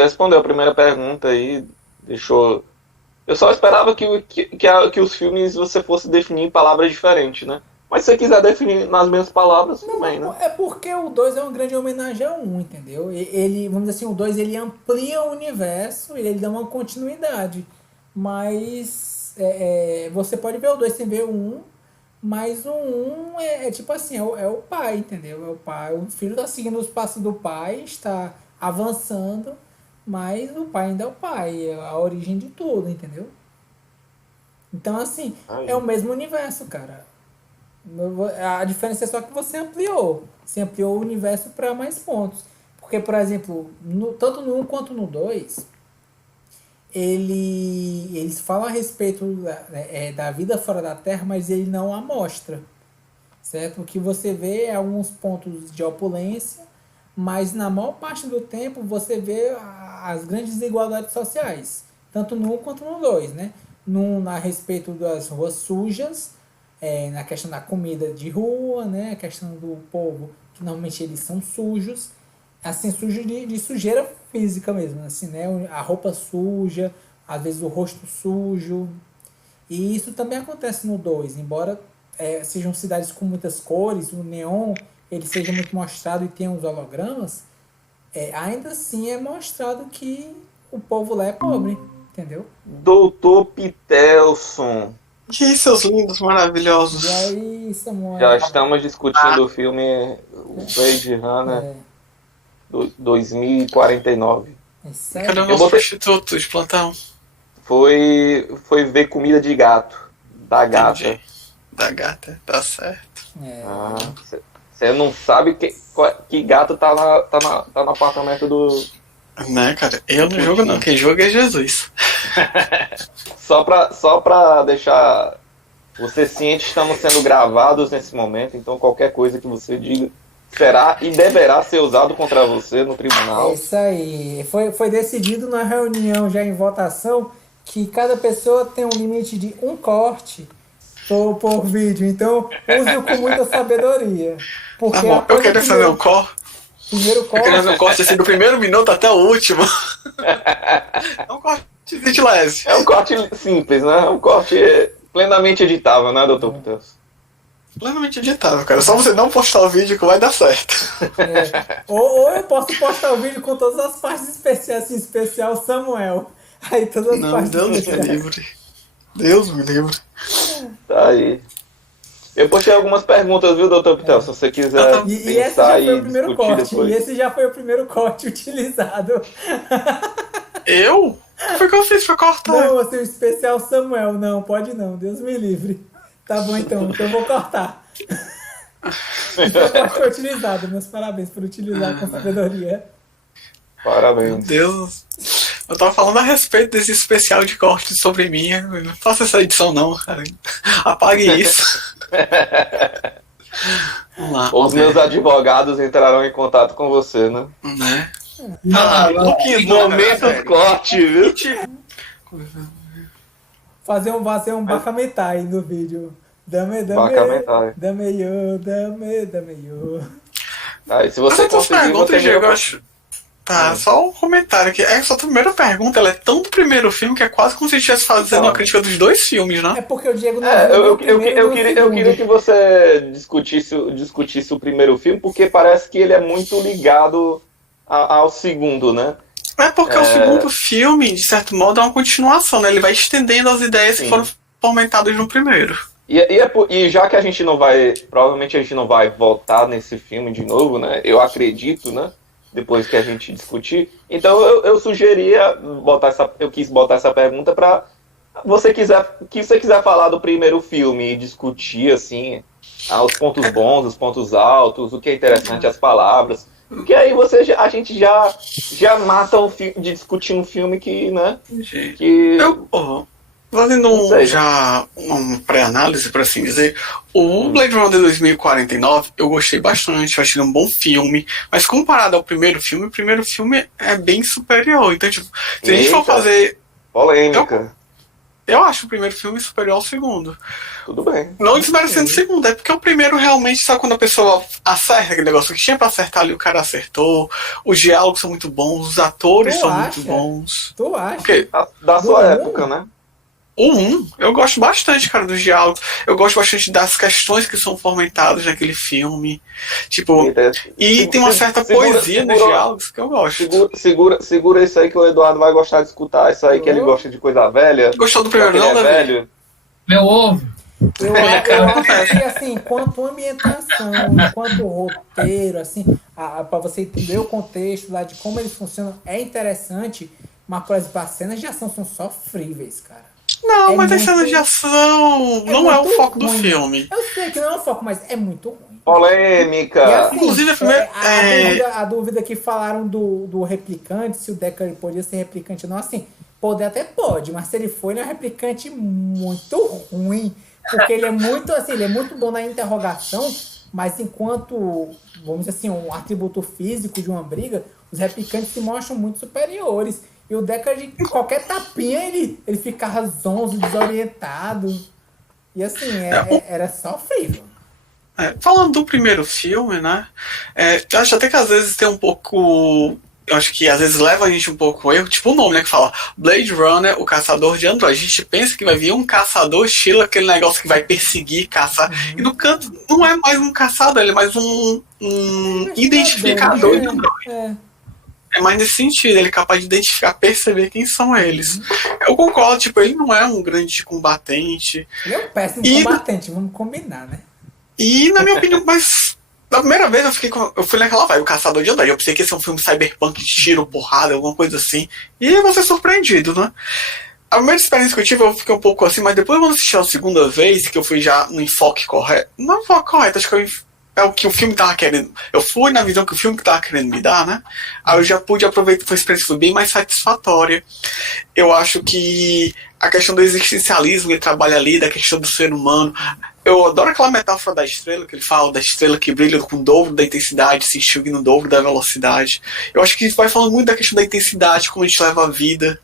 você respondeu a primeira pergunta aí, deixou. Eu só esperava que os filmes você fosse definir em palavras diferentes, né? Mas se você quiser definir nas mesmas palavras, tudo Não, bem, né? é porque o 2 é uma grande homenagem ao 1, entendeu? Ele, vamos dizer assim, o 2 ele amplia o universo, ele dá uma continuidade. Mas você pode ver o 2 sem ver o 1, mas o 1 é tipo assim, é o pai, entendeu? É o pai, o filho está seguindo os passos do pai, está avançando, mas o pai ainda é o pai, é a origem de tudo, entendeu? Então, assim, é o Aí. mesmo universo, cara. A diferença é só que você ampliou. Você ampliou o universo para mais pontos. Porque, por exemplo, tanto no um quanto no 2 eles falam a respeito da vida fora da Terra, mas ele não a mostra. Certo? O que você vê é alguns pontos de opulência, mas na maior parte do tempo você vê as grandes desigualdades sociais, tanto no 1 quanto no 2, né? A respeito das ruas sujas, na questão da comida de rua, né? A questão do povo, que normalmente eles são sujos, assim, sujo de sujeira física mesmo, assim, né? A roupa suja, às vezes o rosto sujo, e isso também acontece no 2 embora sejam cidades com muitas cores, o neon ele seja muito mostrado e tenha os hologramas, ainda assim é mostrado que o povo lá é pobre, entendeu? Doutor Pitelson. Que seus lindos, E maravilhosos. aí, Já Samuel, estamos discutindo o filme o Blade Runner 2049. é Cadê o sério? Eu nosso botei. substituto de plantão? Foi ver comida de gato. Da gata. Entendi. Da gata, tá certo. Ah, você não sabe que gato tá no apartamento Né, cara? Eu do não jogo não, Putinho. quem joga é Jesus. Só pra deixar você ciente, estamos sendo gravados nesse momento, então qualquer coisa que você diga será e deverá ser usado contra você no É tribunal. isso aí. Foi decidido na reunião, já em votação, que cada pessoa tem um limite de um corte por vídeo. Então, use-o com muita sabedoria. Tá Porque bom, eu após o quero fazer um primeiro, corte. primeiro Eu quero fazer corte, um corte assim do primeiro minuto até o último. É um corte de leve. É um corte simples, né? É um corte plenamente editável, né, doutor Piteus? Plenamente editável, cara. Só você não postar o vídeo que vai dar certo. ou eu posso postar o vídeo com todas as partes especiais, assim, especial Samuel. Aí todas as Não, partes Deus me especiais. livre. Deus me livre. Tá aí. Eu postei algumas perguntas, viu, doutor Pitel? Se você quiser E esse já pensar foi o e primeiro discutir corte. E depois. esse já foi o primeiro corte utilizado. Eu? O que foi que eu fiz pra cortar? Não, assim, o especial Samuel. Não, pode não. Deus me livre. Tá bom então. Então eu vou cortar. Então o corte foi utilizado. Meus parabéns por utilizar com sabedoria. Meu Parabéns. Deus. Eu tava falando a respeito desse especial de corte sobre mim. Eu não faça essa edição não, cara. Apague isso. Vamos lá. Os meus advogados entrarão em contato com você, né? Né? Luquinhas, Momento corte, viu? Fazer um Bakametai no vídeo. Bakametai. Dame yo. Tá, e se Mas você eu tô conseguir, perguntando, você Diego, vira. eu acho. Tá, só um comentário aqui. Essa tua primeira pergunta, ela é tão do primeiro filme que é quase como se estivesse fazendo uma crítica dos dois filmes, né? É porque o Diego não É, viu nem eu o primeiro nem o queria que segundo. você discutisse o primeiro filme, porque parece que ele é muito ligado ao segundo, né? É porque o segundo filme, de certo modo, é uma continuação, né? Ele vai estendendo as ideias que Sim. foram fomentadas no primeiro. E já que a gente não vai, provavelmente a gente não vai voltar nesse filme de novo, né? Eu acredito, né? Depois que a gente discutir. Então eu sugeria eu quis botar essa pergunta para você quiser falar do primeiro filme e discutir assim os pontos bons, os pontos altos, o que é interessante, as palavras. Porque aí a gente já mata de discutir um filme que, né? Que Fazendo já uma pré-análise, por assim dizer, o Blade Runner 2049 eu gostei bastante, eu achei um bom filme, mas comparado ao primeiro filme, o primeiro filme é bem superior. Então, tipo, se a gente for fazer. Polêmica. Eu acho o primeiro filme superior ao segundo. Tudo bem. Não desmerecendo o segundo, é porque o primeiro realmente, sabe quando a pessoa acerta aquele negócio que tinha pra acertar ali, o cara acertou, os diálogos são muito bons, os atores são muito bons. Tu acha? Porque Da sua época, né? o 1, eu gosto bastante, cara, dos diálogos. Eu gosto bastante das questões que são fomentadas naquele filme. Tipo, e tem uma certa poesia nos diálogos que eu gosto. Segura isso aí que o Eduardo vai gostar de escutar. Isso aí que ele gosta de coisa velha. Gostou do primeiro, não, é velho? Meu ovo. Eu acho que, assim, quanto ambientação, quanto roteiro, assim, para você entender o contexto lá de como eles funcionam, é interessante, mas, por exemplo, as cenas de ação são sofríveis, cara. Não, mas as cenas de ação não é o foco do filme. Eu sei que não é o foco, mas é muito ruim. Polêmica. E, assim, inclusive, a primeira... a dúvida que falaram do replicante, se o Deckard podia ser replicante ou não, assim, poder até pode, mas se ele for, ele é um replicante muito ruim. Porque ele é muito, assim, ele é muito bom na interrogação, mas enquanto, vamos dizer assim, um atributo físico de uma briga, os replicantes se mostram muito superiores. E o Deckard, qualquer tapinha, ele ficava zonzo, desorientado. E assim, era sofrível. Falando do primeiro filme, né? Eu acho até que às vezes tem um pouco... Eu acho que às vezes leva a gente um pouco ao erro, tipo o nome, né, que fala Blade Runner, o caçador de androides. A gente pensa que vai vir um caçador, estilo aquele negócio que vai perseguir, caçar. E no canto não é mais um caçador, ele é mais um identificador de androides. É mais nesse sentido, ele é capaz de identificar, perceber quem são eles. Eu concordo, tipo, ele não é um grande combatente. Ele é um péssimo combatente, vamos combinar, né? E na minha opinião, mas... Da primeira vez eu fui naquela vibe, o Caçador de Android. Eu pensei que ia ser um filme cyberpunk de tiro, porrada, alguma coisa assim. E eu vou ser surpreendido, né? A primeira experiência que eu tive, eu fiquei um pouco assim, mas depois quando eu assisti a segunda vez, que eu fui já no enfoque correto. Não enfoque correto, acho que é o que o filme tava querendo. Eu fui na visão que o filme tava querendo me dar, né? Aí eu já pude aproveitar, foi uma experiência foi bem mais satisfatória. Eu acho que a questão do existencialismo, ele trabalha ali, da questão do ser humano. Eu adoro aquela metáfora da estrela, que ele fala da estrela que brilha com o dobro da intensidade, se enxuga no dobro da velocidade. Eu acho que isso vai falando muito da questão da intensidade, como a gente leva a vida.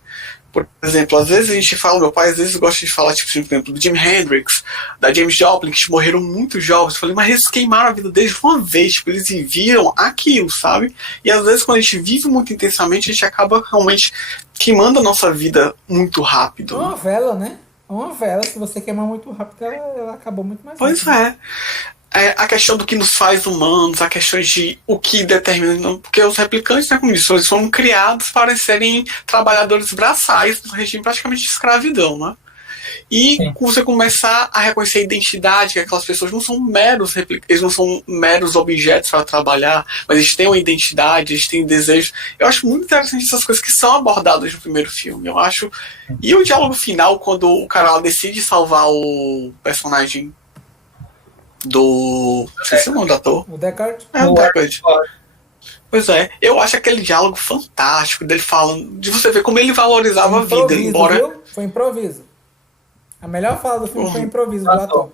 Por exemplo, às vezes a gente fala, meu pai às vezes gosta de falar, tipo, por exemplo, do Jimi Hendrix, da James Joplin, que morreram muito jovens. Eu falei, mas eles queimaram a vida deles uma vez, tipo, eles viviram aquilo, sabe? E às vezes quando a gente vive muito intensamente, a gente acaba realmente queimando a nossa vida muito rápido. É uma vela, né? Uma vela, se você queimar muito rápido, ela acabou muito mais rápido. Pois é. A questão do que nos faz humanos, a questão de o que determina... Porque os replicantes, né, como disse, eles foram criados para serem trabalhadores braçais no regime praticamente de escravidão, né? E você começar a reconhecer a identidade, que aquelas pessoas não são meros eles não são meros objetos para trabalhar, mas eles têm uma identidade, eles têm desejos. Eu acho muito interessante essas coisas que são abordadas no primeiro filme. Eu acho. E o diálogo final, quando o cara decide salvar o personagem do... Esqueci o nome do ator. O Deckard? O Deckard. Pois é, eu acho aquele diálogo fantástico dele falando, de você ver como ele valorizava a vida, embora... Viu? Foi improviso. A melhor fala do filme foi improviso do ator.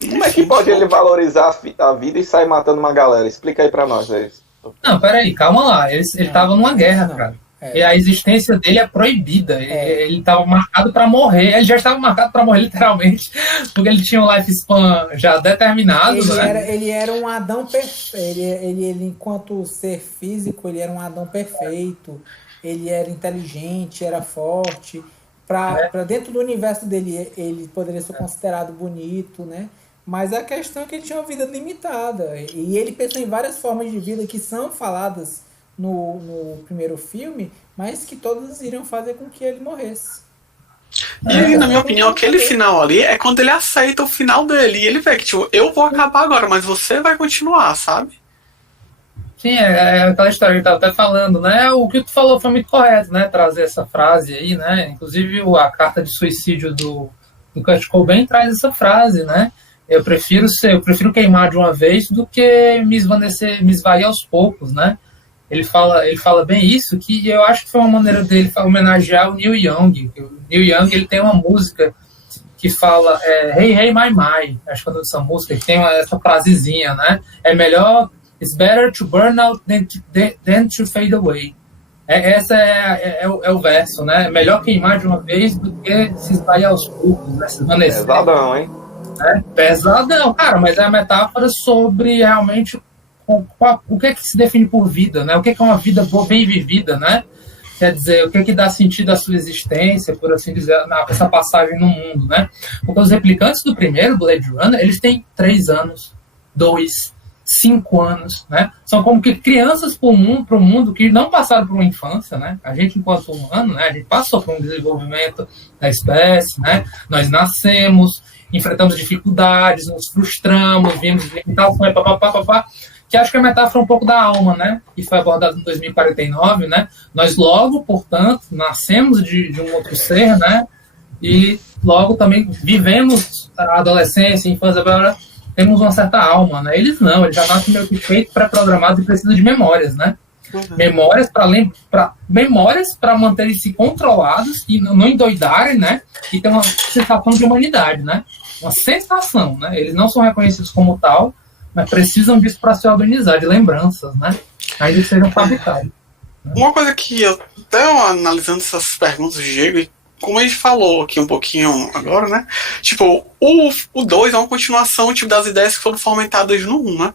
Como é que pode ele valorizar a vida e sair matando uma galera? Explica aí pra nós, é isso. Não, peraí, calma lá. Ele tava numa guerra, cara. E a existência dele é proibida. Ele estava marcado para morrer. Ele já estava marcado para morrer, literalmente, porque ele tinha um lifespan já determinado. Ele era um Adão perfeito. Ele, enquanto ser físico, ele era um Adão perfeito. Ele era inteligente, era forte. Para dentro do universo dele, ele poderia ser considerado bonito, né? Mas a questão é que ele tinha uma vida limitada. E ele pensou em várias formas de vida que são faladas no primeiro filme, mas que todas iriam fazer com que ele morresse. E na minha opinião, aquele final ali é quando ele aceita o final dele. E ele vê que, tipo, eu vou acabar agora, mas você vai continuar, sabe? Sim, é aquela história que eu estava até falando, né? O que tu falou foi muito correto, né? Trazer essa frase aí, né? Inclusive a carta de suicídio do Kurt Cobain traz essa frase, né? Eu prefiro queimar de uma vez do que me esvair aos poucos, né? Ele fala bem isso, que eu acho que foi uma maneira dele homenagear o Neil Young. O Neil Young, ele tem uma música que fala Hey, hey, my, my. Acho que é essa música, que tem essa frasezinha, né? É melhor, it's better to burn out than to fade away. Essa é o verso, né? É melhor queimar de uma vez do que se esvair aos poucos, né? Se desvanecer. Pesadão, hein? Pesadão, cara, mas é a metáfora sobre realmente o que é que se define por vida, né? O que é uma vida bem vivida, né? Quer dizer, o que é que dá sentido à sua existência, por assim dizer, essa passagem no mundo, né? Porque os replicantes do primeiro Blade Runner, eles têm 3 anos, 2, 5 anos, né? São como que crianças para o mundo que não passaram por uma infância, né? A gente, enquanto humano, né? A gente passou por um desenvolvimento da espécie, né? Nós nascemos, enfrentamos dificuldades, nos frustramos, vimos limitações, papapá, que acho que é a metáfora um pouco da alma, né? Que foi abordado em 2049, né? Nós logo, portanto, nascemos de um outro ser, né? E logo também vivemos a adolescência, a infância, temos uma certa alma, né? Eles não, eles já nascem meio que feito, pré-programado e precisam de memórias, né? Uhum. Memórias para manterem-se controlados e não endoidarem, né? E ter uma sensação de humanidade, né? Uma sensação, né? Eles não são reconhecidos como tal, mas precisam disso para se organizar, de lembranças, né? Aí eles sejam fabricados. Uma coisa que eu estou analisando essas perguntas do Diego, e como a gente falou aqui um pouquinho agora, né? Tipo, o 2 é uma continuação tipo, das ideias que foram fomentadas no 1, né?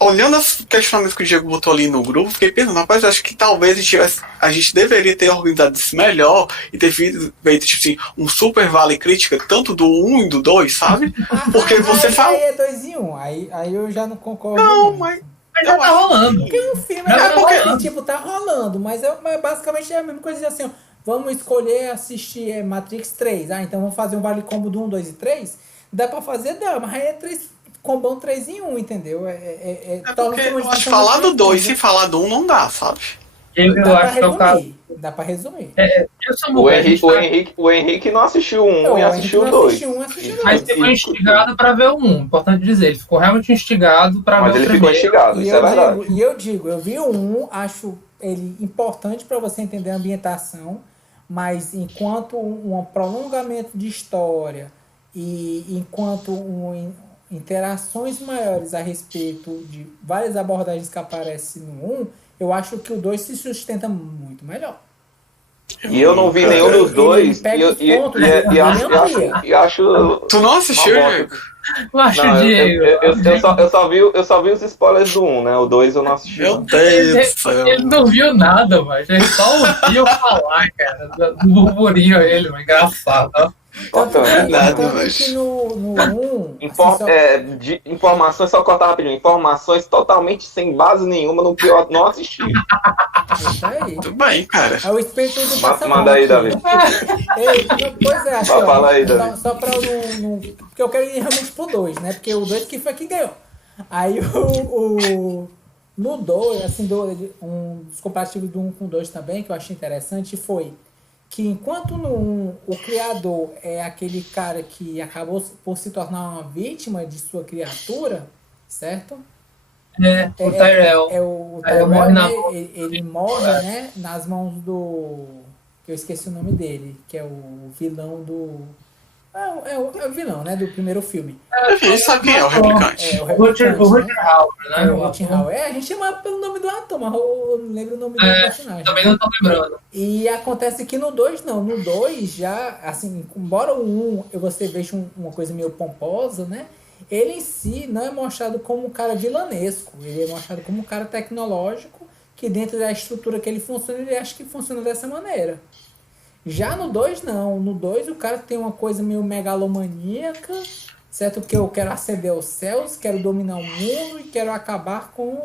Olhando os questionamentos que o Diego botou ali no grupo, fiquei pensando, rapaz, eu acho que talvez a gente deveria ter organizado isso melhor e ter feito tipo assim, um super vale crítica, tanto do 1 e do 2, sabe? Porque você fala. Aí é 2 em 1, aí eu já não concordo. Não, mas já tá rolando. Porque o filme tipo, tá rolando, mas basicamente é a mesma coisa assim, ó, vamos escolher assistir Matrix 3. Então vamos fazer um vale combo do 1, 2 e 3. Dá pra fazer, dá, mas aí é 3. Combão 3 em 1, entendeu? Porque eu acho que falar do 2 sem falar do 1 não dá, sabe? Eu acho que é o caso. Dá pra resumir. O Henrique não assistiu o 1 e assistiu o 2. Mas ficou instigado pra ver o 1. Importante dizer, ele ficou realmente instigado pra ver o 3. Mas ele ficou instigado, isso é verdade. Eu vi o 1, acho ele importante pra você entender a ambientação, mas enquanto um prolongamento de história e enquanto interações maiores a respeito de várias abordagens que aparecem no 1, eu acho que o 2 se sustenta muito melhor. E eu não vi nenhum dos dois. E acho. Tu não assistiu, Diego? Eu só vi os spoilers do 1, né? O 2 eu não assisti. Meu Deus do céu. Ele não viu nada, mas ele só ouviu falar, cara. Do burburinho ele, mas engraçado, ó. Que no 1... informações, só cortar rapidinho. Informações totalmente sem base nenhuma no que eu não assisti. Isso aí. Tudo bem, cara. É o espírito do passaporte. Manda aí, Davi. Pois é, fala aí, Davi. Só pra porque eu quero ir realmente pro 2, né? Porque o 2 que foi que ganhou. Aí no 2, assim, um dos comparativos do 1 com o 2 também, que eu achei interessante, foi que enquanto no 1 o criador é aquele cara que acabou por se tornar uma vítima de sua criatura, certo? O Tyrell. O Tyrell, ele morre, né, nas mãos do... Eu esqueci o nome dele, que é o vilão do... É o vilão, né, do primeiro filme. Ele sabe quem é o replicante. O Richard Howard, né? O Richard Howard. A gente chama pelo nome do ator, mas eu não lembro o nome do personagem. Também não tô lembrando. E acontece que no 2 não. No 2 já, assim, embora o 1 você veja uma coisa meio pomposa, né? Ele em si não é mostrado como um cara vilanesco. Ele é mostrado como um cara tecnológico que dentro da estrutura que ele funciona, ele acha que funciona dessa maneira. Já no 2, não. No 2, o cara tem uma coisa meio megalomaníaca, certo? Porque eu quero ascender aos céus, quero dominar o mundo e quero acabar com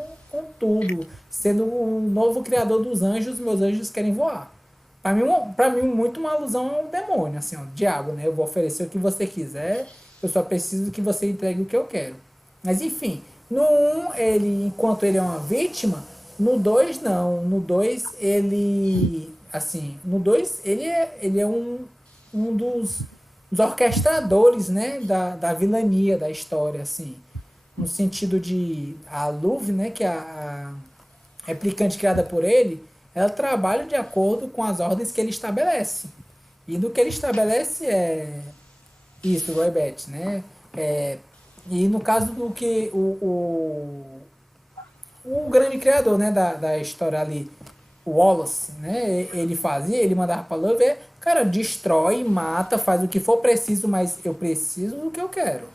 tudo. Sendo o novo criador dos anjos, meus anjos querem voar. Pra mim muito uma alusão ao demônio, assim, ó, diabo, né? Eu vou oferecer o que você quiser, eu só preciso que você entregue o que eu quero. Mas, enfim, no 1, enquanto ele é uma vítima, no 2, não. No 2, ele... Assim, no 2, ele é um dos orquestradores, né, da vilania da história, assim. No sentido de a Luve, né, que é a replicante criada por ele, ela trabalha de acordo com as ordens que ele estabelece. E do que ele estabelece é isso, Roy Batty, né? E no caso do que o grande criador, né, da história ali, Wallace, né? Ele fazia, ele mandava pra Love, cara, destrói, mata, faz o que for preciso, mas eu preciso do que eu quero.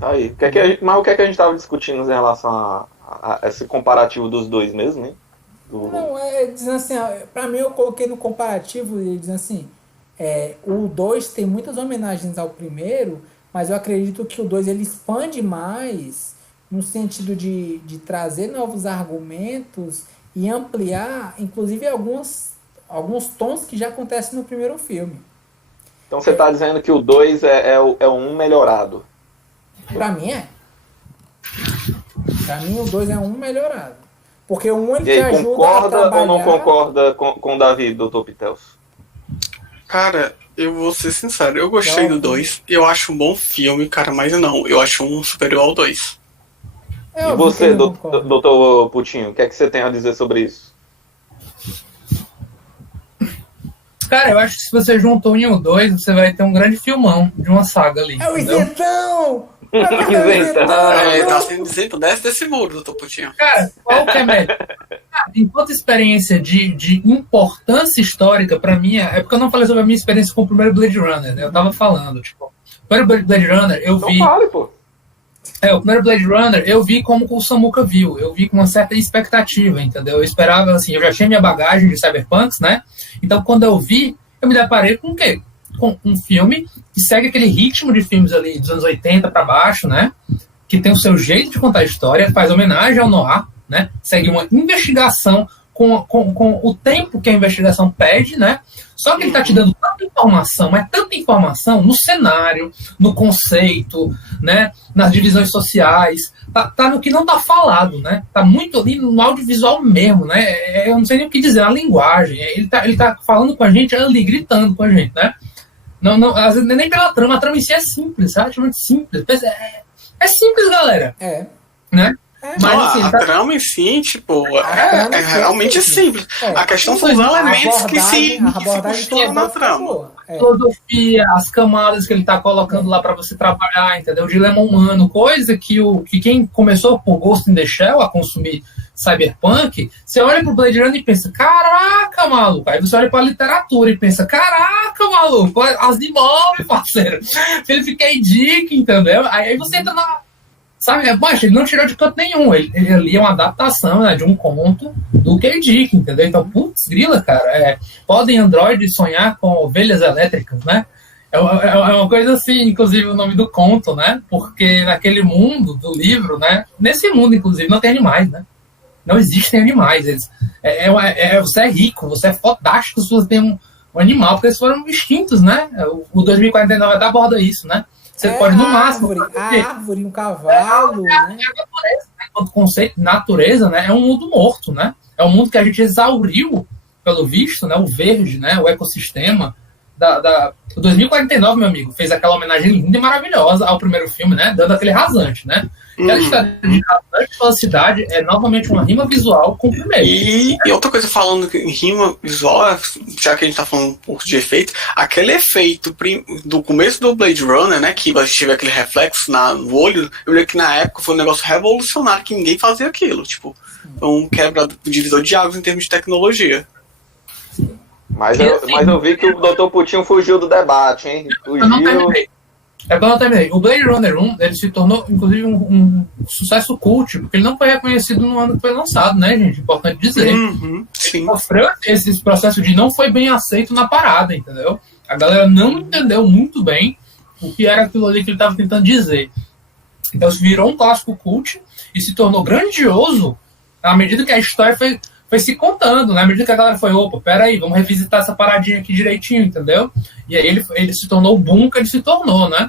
Aí, mas o que é que a gente estava discutindo em relação a esse comparativo dos dois mesmo, hein? Não, dizendo assim, pra mim eu coloquei no comparativo e dizendo assim, o 2 tem muitas homenagens ao primeiro, mas eu acredito que o 2 ele expande mais no sentido de trazer novos argumentos e ampliar, inclusive, alguns tons que já acontecem no primeiro filme. Então você está dizendo que o 2 é o 1 melhorado. Pra mim é. Pra mim o 2 é um melhorado. Porque o 1 ele E te aí, ajuda a concorda trabalhar... ou não concorda com o Davi, Dr. Pitels? Cara, eu vou ser sincero, eu gostei do 2, eu acho um bom filme, cara, mas não, eu acho um superior ao 2. E você, Dr. Putinho, o que é que você tem a dizer sobre isso? Cara, eu acho que se você juntou em o 2, você vai ter um grande filmão de uma saga ali. É o entendeu? isentão! Tá sendo dizendo, desce desse muro, doutor Putinho. Cara, qual que é melhor? Enquanto experiência de importância histórica, pra mim, é porque eu não falei sobre a minha experiência com o primeiro Blade Runner, né? Eu tava falando, tipo, o primeiro Blade Runner eu vi. Não fale, pô. O primeiro Blade Runner eu vi como o Samuca viu, eu vi com uma certa expectativa, entendeu? Eu esperava, assim, eu já tinha minha bagagem de cyberpunks, né? Então, quando eu vi, eu me deparei com o quê? Com um filme que segue aquele ritmo de filmes ali dos anos 80 para baixo, né? Que tem o seu jeito de contar a história, faz homenagem ao noir, né? Segue uma investigação com o tempo que a investigação pede, né? Só que ele tá te dando tanta informação, mas tanta informação no cenário, no conceito, né? Nas divisões sociais, tá no que não tá falado, né? Tá muito ali no audiovisual mesmo, né? Eu não sei nem o que dizer, a linguagem. Ele tá falando com a gente ali, gritando com a gente, né? Não, às vezes nem pela trama, a trama em si é simples, sabe? É muito simples. É simples, galera. Né? Mas, não, assim, a trama em si, tipo, é realmente simples. A questão são os elementos que se costuram na trama. Filosofia, as camadas que ele tá colocando lá pra você trabalhar, entendeu? O dilema humano, coisa que quem começou por Ghost in the Shell a consumir cyberpunk, você olha pro Blade Runner e pensa, caraca, maluco. Aí você olha pra literatura e pensa, caraca, maluco, Asimov, parceiro. Philip K. Dick, entendeu? Aí você entra na... Sabe, ele não tirou de canto nenhum. Ele ali é uma adaptação, né, de um conto do K. Dick, entendeu? Então, putz, grila, cara. Podem androides sonhar com ovelhas elétricas, né? É uma coisa assim, inclusive o nome do conto, né? Porque naquele mundo do livro, né? Nesse mundo, inclusive, não tem animais, né? Não existem animais. Você é rico, você é fantástico se você tem um animal, porque eles foram extintos, né? O 2049 até aborda isso, né? Você pode, no máximo... A árvore, um cavalo, né? A natureza, né? Quanto conceito de natureza, né? É um mundo morto, né? É um mundo que a gente exauriu, pelo visto, né? O verde, né? O ecossistema. O 2049, meu amigo, fez aquela homenagem linda e maravilhosa ao primeiro filme, né? Dando aquele rasante, né? Aquela história de rasante de velocidade é novamente uma rima visual com o primeiro. E outra coisa, falando em rima visual, já que a gente tá falando um pouco de efeito, aquele efeito do começo do Blade Runner, né? Que a gente tiver aquele reflexo no olho, eu lembro que na época foi um negócio revolucionário, que ninguém fazia aquilo. Tipo, um divisor de águas em termos de tecnologia. Mas eu vi que o Dr. Putinho fugiu do debate, hein? Eu não terminei. Quando eu terminei. O Blade Runner 1, ele se tornou, inclusive, um sucesso cult, porque ele não foi reconhecido no ano que foi lançado, né, gente? Importante dizer. Sim. Sofreu esse processo de não foi bem aceito na parada, entendeu? A galera não entendeu muito bem o que era aquilo ali que ele estava tentando dizer. Então, isso virou um clássico cult e se tornou grandioso à medida que a história foi se contando, né? À medida que a galera foi, opa, peraí, vamos revisitar essa paradinha aqui direitinho, entendeu? E aí ele se tornou o boom que ele se tornou, né?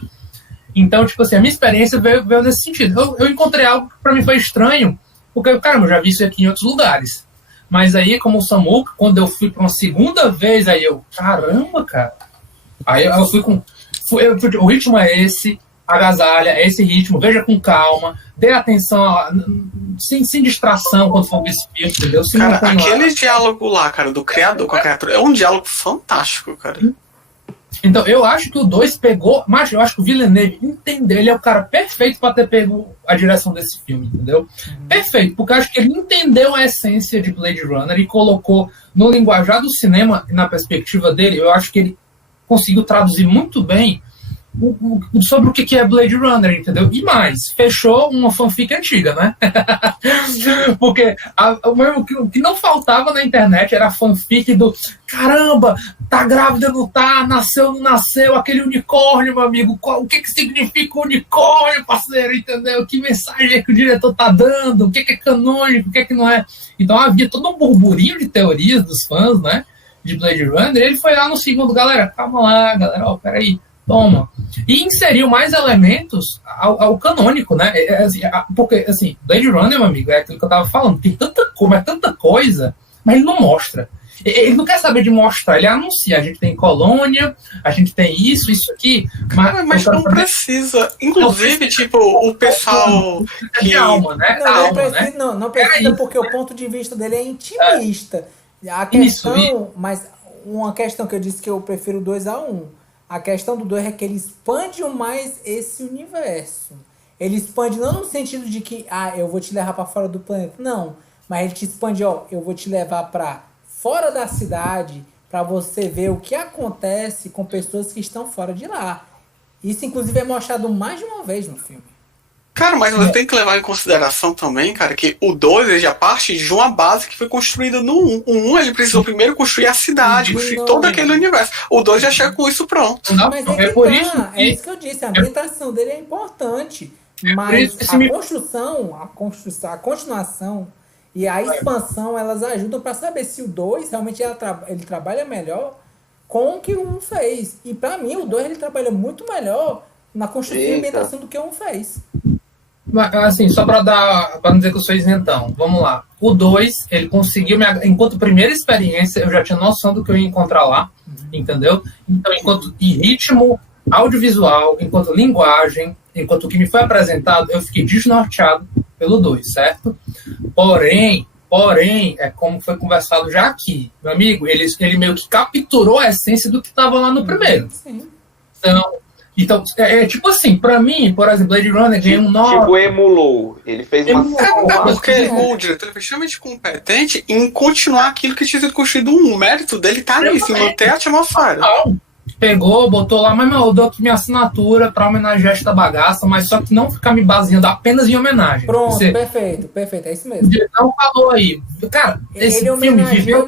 Então, tipo assim, a minha experiência veio nesse sentido. Eu encontrei algo que pra mim foi estranho, porque, caramba, eu já vi isso aqui em outros lugares. Mas aí, como o Samuca, quando eu fui pra uma segunda vez, aí eu, caramba, cara. Aí eu fui com... o ritmo é esse, agasalha, é esse ritmo, veja com calma, dê atenção, sem distração quando for ver esse filme, entendeu? Cara, aquele diálogo lá, cara, do criador com a criatura, é um diálogo fantástico, cara. Então, eu acho que o 2 pegou, mas eu acho que o Villeneuve entendeu, ele é o cara perfeito para ter pego a direção desse filme, entendeu? Perfeito, porque eu acho que ele entendeu a essência de Blade Runner e colocou no linguajar do cinema, na perspectiva dele, eu acho que ele conseguiu traduzir muito bem sobre o que é Blade Runner, entendeu? E mais, fechou uma fanfic antiga, né? Porque o que não faltava na internet era a fanfic do caramba, tá grávida, não tá, nasceu, não nasceu, aquele unicórnio, meu amigo, o que significa unicórnio, parceiro, entendeu? Que mensagem é que o diretor tá dando, o que é canônico, o que não é. Então havia todo um burburinho de teorias dos fãs, né, de Blade Runner, e ele foi lá no segundo, galera, calma lá, galera, ó, peraí, toma. E inseriu mais elementos ao canônico, né? Porque, assim, Blade Runner, meu amigo, é aquilo que eu tava falando, tem tanta coisa, mas ele não mostra. Ele não quer saber de mostrar, ele anuncia. A gente tem colônia, a gente tem isso aqui. Mas não precisa. Inclusive, tipo, o pessoal que... alma, né? Não precisa, porque o ponto de vista dele é intimista. A questão, mas uma questão que eu disse que eu prefiro 2-1. A questão do 2 é que ele expande mais esse universo. Ele expande não no sentido de que, eu vou te levar para fora do planeta. Não, mas ele te expande, eu vou te levar para fora da cidade para você ver o que acontece com pessoas que estão fora de lá. Isso, inclusive, é mostrado mais de uma vez no filme. Cara, mas você tem que levar em consideração também, cara, que o 2 ele já parte de uma base que foi construída no 1. O 1 ele precisou primeiro construir a cidade, construir todo aquele universo. O 2 já chega com isso pronto. Mas é isso que eu disse, a ambientação dele é importante. Mas a continuação e a expansão, elas ajudam para saber se o 2 realmente ele trabalha melhor com o que o 1 fez. E para mim, o 2 ele trabalha muito melhor na construção e ambientação do que o 1 fez. Assim, só para não dizer que eu sou isentão, vamos lá. O 2, ele conseguiu, enquanto primeira experiência, eu já tinha noção do que eu ia encontrar lá, entendeu? Então, enquanto ritmo, audiovisual, enquanto linguagem, enquanto o que me foi apresentado, eu fiquei desnorteado pelo 2, certo? Porém, é como foi conversado já aqui, meu amigo, ele meio que capturou a essência do que estava lá no primeiro. Sim. Então, tipo assim, pra mim, por exemplo, Blade Runner ganhou um 9. Tipo, emulou. Ele fez uma... porque o diretor foi extremamente competente em continuar aquilo que tinha sido construído no 1. O mérito dele tá nisso, em manter a atmosfera. Pegou, botou lá, mas eu dou aqui minha assinatura pra homenagear esta bagaça, mas só que não ficar me baseando apenas em homenagem. Pronto, perfeito, é isso mesmo. Não falou aí. Cara, esse filme viveu...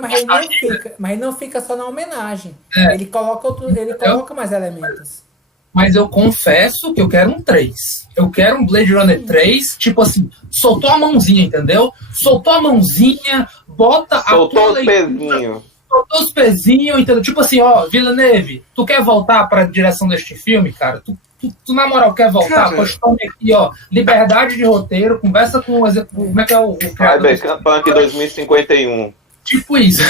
Mas ele não fica só na homenagem. É. Ele coloca mais elementos. Mas eu confesso que eu quero um 3. Eu quero um Blade Runner 3, tipo assim, soltou a mãozinha, entendeu? Soltou a mãozinha, bota soltou os pezinhos. Soltou os pezinhos, entendeu? Tipo assim, Villeneuve, tu quer voltar pra direção deste filme, cara? Tu na moral quer voltar? Pois tome aqui, liberdade de roteiro, conversa com o como é que é o Cyberpunk 2051. Tipo isso.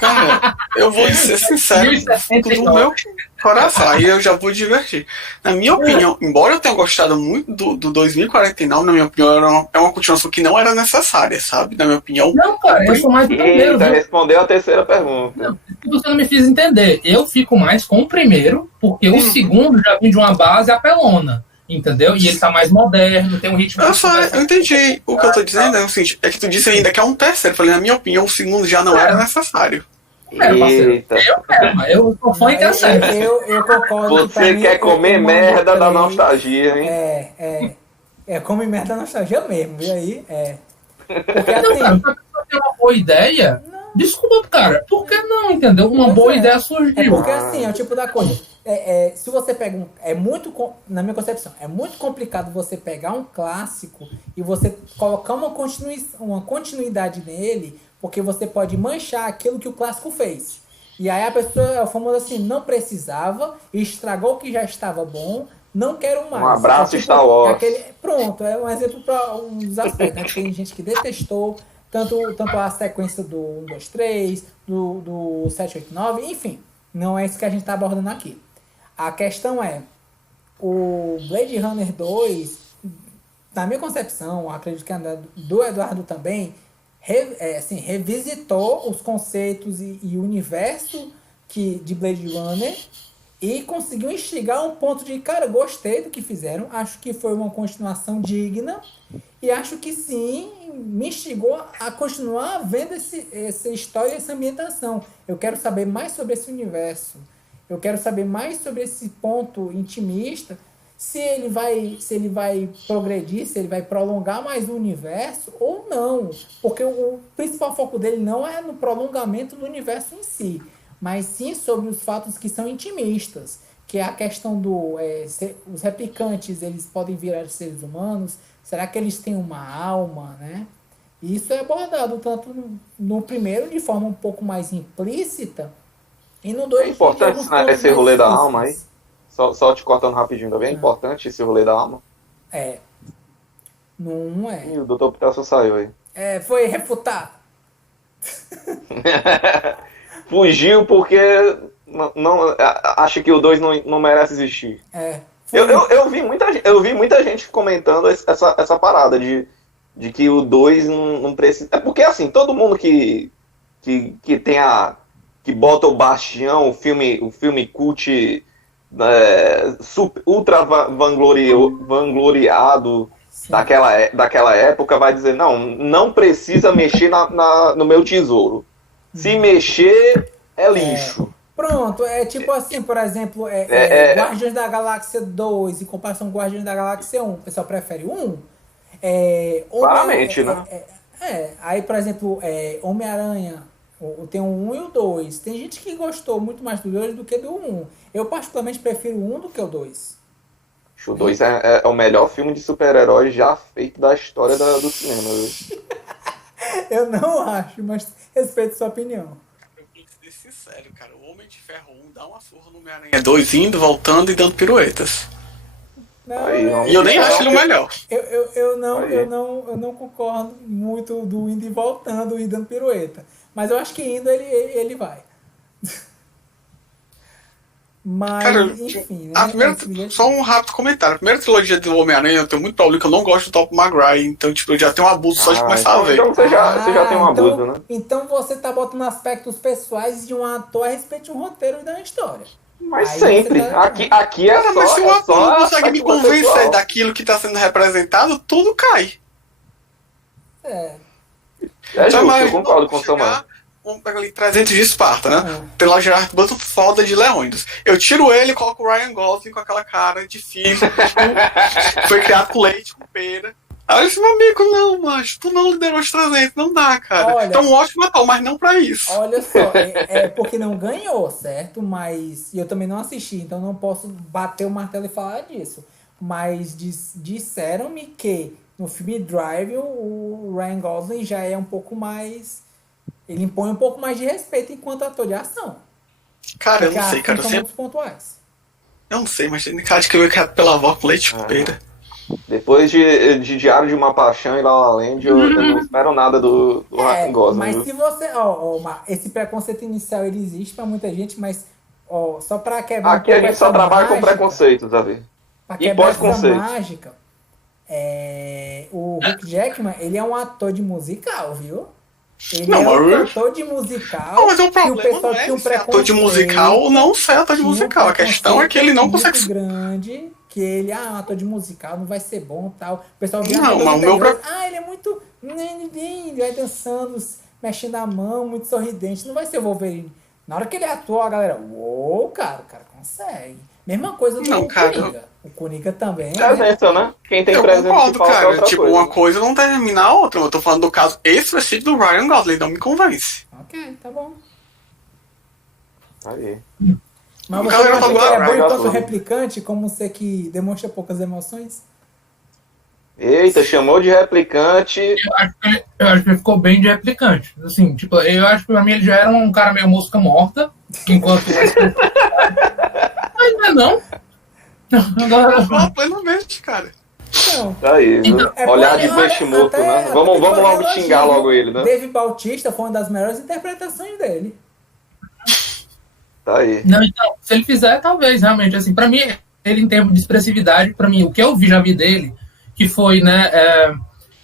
Cara, eu vou ser sincero do meu coração, aí eu já vou divertir. Na minha opinião, embora eu tenha gostado muito do 2049, na minha opinião, é uma continuação que não era necessária, sabe? Na minha opinião. Não, cara, eu sou mais do primeiro. Respondeu a terceira pergunta. Não, você não me fez entender. Eu fico mais com o primeiro, porque o segundo já vem de uma base apelona. Entendeu? E ele tá mais moderno, tem um ritmo... Eu entendi. O que eu tô dizendo é o seguinte, é que tu disse ainda que é um terceiro. Eu falei, na minha opinião, o segundo já não era necessário. Eu sou fã e terceiro. Eu concordo. Você quer comer merda da nostalgia, hein? Come merda da nostalgia mesmo, e aí? Porque assim... Não, cara, se a pessoa tem uma boa ideia... Desculpa, cara, por que não, entendeu? Uma boa ideia surgiu. É porque assim, é o tipo da coisa. Se você pega na minha concepção, é muito complicado você pegar um clássico e você colocar uma continuidade nele, porque você pode manchar aquilo que o clássico fez. E aí a pessoa, o famoso assim, não precisava, estragou o que já estava bom, não quero mais. Um abraço, Star Wars. Pronto, é um exemplo para uns aspectos. Né? Tem gente que detestou tanto a sequência do 1, 2, 3, do 7, 8, 9, enfim. Não é isso que a gente está abordando aqui. A questão é, o Blade Runner 2, na minha concepção, acredito que do Eduardo também, revisitou os conceitos e o universo de Blade Runner E conseguiu instigar um ponto de, cara, gostei do que fizeram, acho que foi uma continuação digna, e acho que sim, me instigou a continuar vendo essa história e essa ambientação. Eu quero saber mais sobre esse universo, eu quero saber mais sobre esse ponto intimista, se ele vai progredir, se ele vai prolongar mais o universo ou não. Porque o principal foco dele não é no prolongamento do universo em si, mas sim sobre os fatos que são intimistas, que é a questão os replicantes, eles podem virar seres humanos, será que eles têm uma alma, né? E isso é abordado tanto no primeiro de forma um pouco mais implícita, e no 2 É importante, né, esse rolê da alma aí. Só te cortando rapidinho também, é importante esse rolê da alma. É. Não é. Ih, o Dr. Picasso saiu aí. Foi refutado. Fugiu porque acha que o 2 não merece existir. Eu vi muita gente comentando essa parada de que o 2 não precisa. É porque assim, todo mundo que tem que bota o Bastião, o filme cult, ultra vangloriado daquela época, vai dizer, não precisa mexer no meu tesouro. Se mexer, é lixo. Pronto, é tipo assim, por exemplo, Guardiões da Galáxia 2 em comparação com Guardiões da Galáxia 1, o pessoal prefere o 1? Claramente, né? Aí, por exemplo, Homem-Aranha, tem o 1 e o 2. Tem gente que gostou muito mais do 2 do que do 1. Eu particularmente prefiro o 1 do que o 2. O 2 é o melhor filme de super-herói já feito da história do cinema. Eu não acho, mas respeito sua opinião. Eu tenho que ser sincero, cara. O Homem de Ferro 1 dá uma surra no Homem-Aranha 2 indo, voltando e dando piruetas. E eu nem acho ele o melhor. Eu não concordo muito do indo e voltando e dando pirueta. Mas eu acho que indo ele vai. Mas, cara, enfim, né? Só um rápido comentário. A primeira trilogia do Homem-Aranha eu tenho muito problema que eu não gosto do Tobey Maguire. Então, tipo, eu já tenho um abuso só de começar a ver. Então você já tem um abuso, né? Então você tá botando aspectos pessoais de um ator a respeito de um roteiro e da história. Mas aí sempre. Aqui é só. Mas se o ator não consegue me convencer pessoal daquilo que tá sendo representado, tudo cai. É justo, eu concordo com o seu mano. Vamos pegar ali 300 de Esparta, né? Tem lá o Gerard Butler foda de Leônidas. Eu tiro ele e coloco o Ryan Gosling com aquela cara de filho. Foi criado com leite, com pera. Aí eu disse, meu amigo, não, macho, tu não liderou os 300, não dá, cara. Então um ótimo ator, mas não pra isso. Olha só, é porque não ganhou, certo? Mas eu também não assisti, então não posso bater o martelo e falar disso. Mas disseram-me que no filme Drive o Ryan Gosling já é um pouco mais... Ele impõe um pouco mais de respeito enquanto ator de ação. Cara, eu não sei, cara. Pontuais. Eu não sei, mas tem cara de que eu quero pela avó com leite de pera. Depois de Diário de uma Paixão e La La Land, eu não espero nada do Ryan Gosling. Mas se você... esse preconceito inicial ele existe pra muita gente, mas só pra quebrar... Aqui a gente só trabalha com preconceitos, Davi. Pra quebrar essa mágica, o Hugh Jackman, ele é um ator de musical, viu? Ele é um ator de musical. Não, mas o problema não é ser ator de musical ou não ser ator de musical. A questão é que ele não consegue... muito grande, que ele, um ator de musical, não vai ser bom e tal. O pessoal vê não, mas o meu... ele é muito... vai dançando, mexendo a mão, muito sorridente. Não vai ser o Wolverine. Na hora que ele atua, a galera... o cara consegue. Mesma coisa do Coringa. O Coringa também. Presença, né? Quem tem presença. Eu concordo, cara. Tipo, coisa. Uma coisa não termina a outra. Eu tô falando do caso específico do Ryan Gosling, não me convence. Ok, tá bom. Aí. Mas você acha que ele é bom enquanto replicante, como você que demonstra poucas emoções? Eita, chamou de replicante. Eu acho que ele ficou bem de replicante. Assim, tipo, eu acho que pra mim ele já era um cara meio mosca morta, enquanto... Mas não é não. Agora... plenamente, cara. Tá aí, então, olhar de peixe morto, né? Vamos logo xingar logo ele, né? Dave Bautista foi uma das melhores interpretações dele. Tá aí. Não, então, se ele fizer, talvez, realmente, assim, pra mim, ele em termos de expressividade, pra mim, o que eu já vi dele, que foi, né,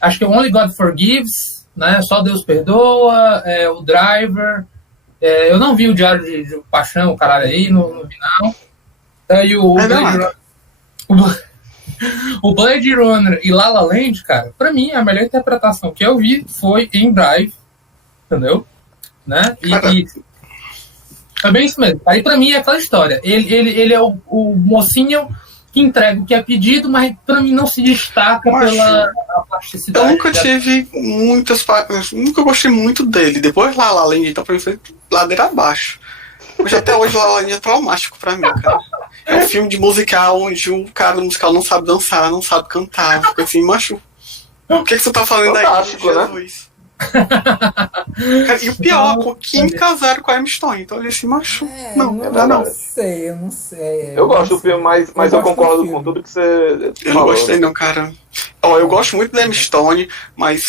acho que o Only God Forgives, né, Só Deus Perdoa, o Driver, eu não vi o Diário de Paixão, o caralho aí, no final. Aí o Mas não Blade nada. Runner, o Blade Runner e La La Land, cara, pra mim a melhor interpretação que eu vi foi em Drive, entendeu? Né? Cara. E é bem isso mesmo. Aí pra mim é aquela história. Ele é o mocinho que entrega o que é pedido, mas pra mim não se destaca Macho, pela Eu plasticidade. nunca tive nunca gostei muito dele. Depois La La Land, então pra mim foi ladeira abaixo. Mas até hoje La La Land é traumático pra mim, cara. É um filme de musical onde o cara do musical não sabe dançar, não sabe cantar. Fica assim, macho. O que você tá fazendo aí, Fantástico, né? Jesus? Cara, e o pior, com Kim casaram com a Emma Stone. Então eu olhei assim, macho. Não, é não, não. Eu não sei. Eu gosto do filme, mas eu gosto do concordo filme. com tudo que você Eu não falou. gostei não, cara. Ó, eu gosto muito da Emma Stone, mas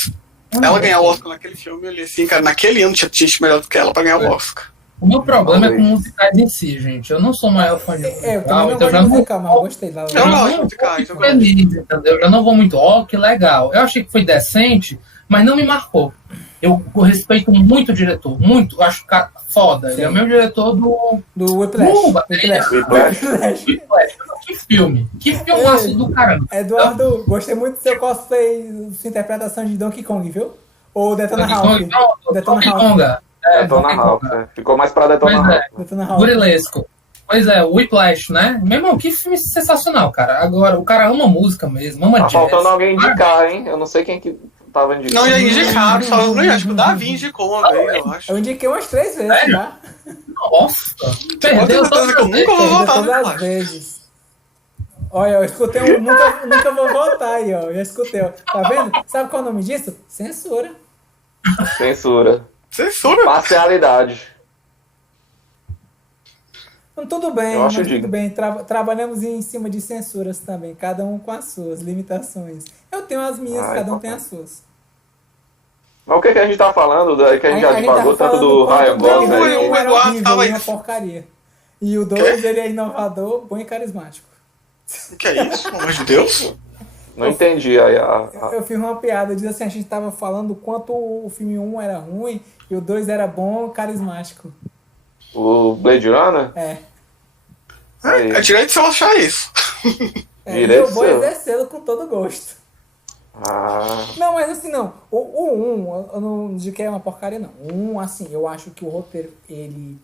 ela ganhar o Oscar naquele filme, eu olhei assim, cara, naquele ano tinha gente melhor do que ela pra ganhar o Oscar. O meu problema é com Talvez. musicais em si, gente. Eu não sou o maior fã de Eu musical, também não então gosto já de não musical, mas eu gostei da Eu eu gosto de não musicais, vou eu gosto. feliz, entendeu? Eu não vou muito, que legal. Eu achei que foi decente, mas não me marcou. Eu respeito muito o diretor, muito. Eu acho o cara foda. Ele é o meu diretor do Whiplash. Whiplash. Whiplash. Que filme. Que filmaço do caramba. Eduardo, gostei muito do seu cosplay, sua interpretação de Donkey Kong, viu? Ou Detona Donkey Ralph. Kong, pronto, Detona Donkey Ralph. Konga. Detona Donkey Ralph, Konga. né? Ficou mais pra Detona Pois é. Ralph. Né? Detona Ralph. Burilesco. Pois é, o Whiplash, né? Meu irmão, que filme sensacional, cara. Agora, o cara ama música mesmo, ama Tá jazz. faltando alguém indicar, hein? Eu não sei quem que tava indicando. Não, ia indicar, só não ia, acho que o Davi indicou uma vez, eu acho. Eu indiquei umas 3 vezes, Sério? tá? Nossa, Pode perdeu ter certeza que eu nunca vou Perdeu votar no todas as Whiplash. vezes. Olha, eu escutei um. Nunca vou votar aí, ó. Já escutei, ó. Tá vendo? Sabe qual é o nome disso? Censura. Censura. Censura. Parcialidade. Então, tudo bem, Eu acho mas tudo digno. bem. Trabalhamos em cima de censuras também, cada um com as suas limitações. Eu tenho as minhas, Ah, cada um tem então as suas. Mas o que a gente tá falando? Que a gente já tá divagou tanto do quanto Ryan o Blade Gosling. Runner o era Eduardo horrível, tava ele é aí. uma porcaria. E o 2, ele é inovador, bom e carismático. O que é isso, pelo amor de Deus? Não entendi aí Eu fiz uma piada, diz assim, a gente tava falando o quanto o filme 1 era ruim e o 2 era bom e carismático. o Blade Runner. É. Aí. É direito se eu achar isso. E Direito eu vou seu. exercê-lo com todo gosto. Ah, Não, mas assim, não. O 1, eu não digo que é uma porcaria, não. O 1, assim, eu acho que o roteiro, ele...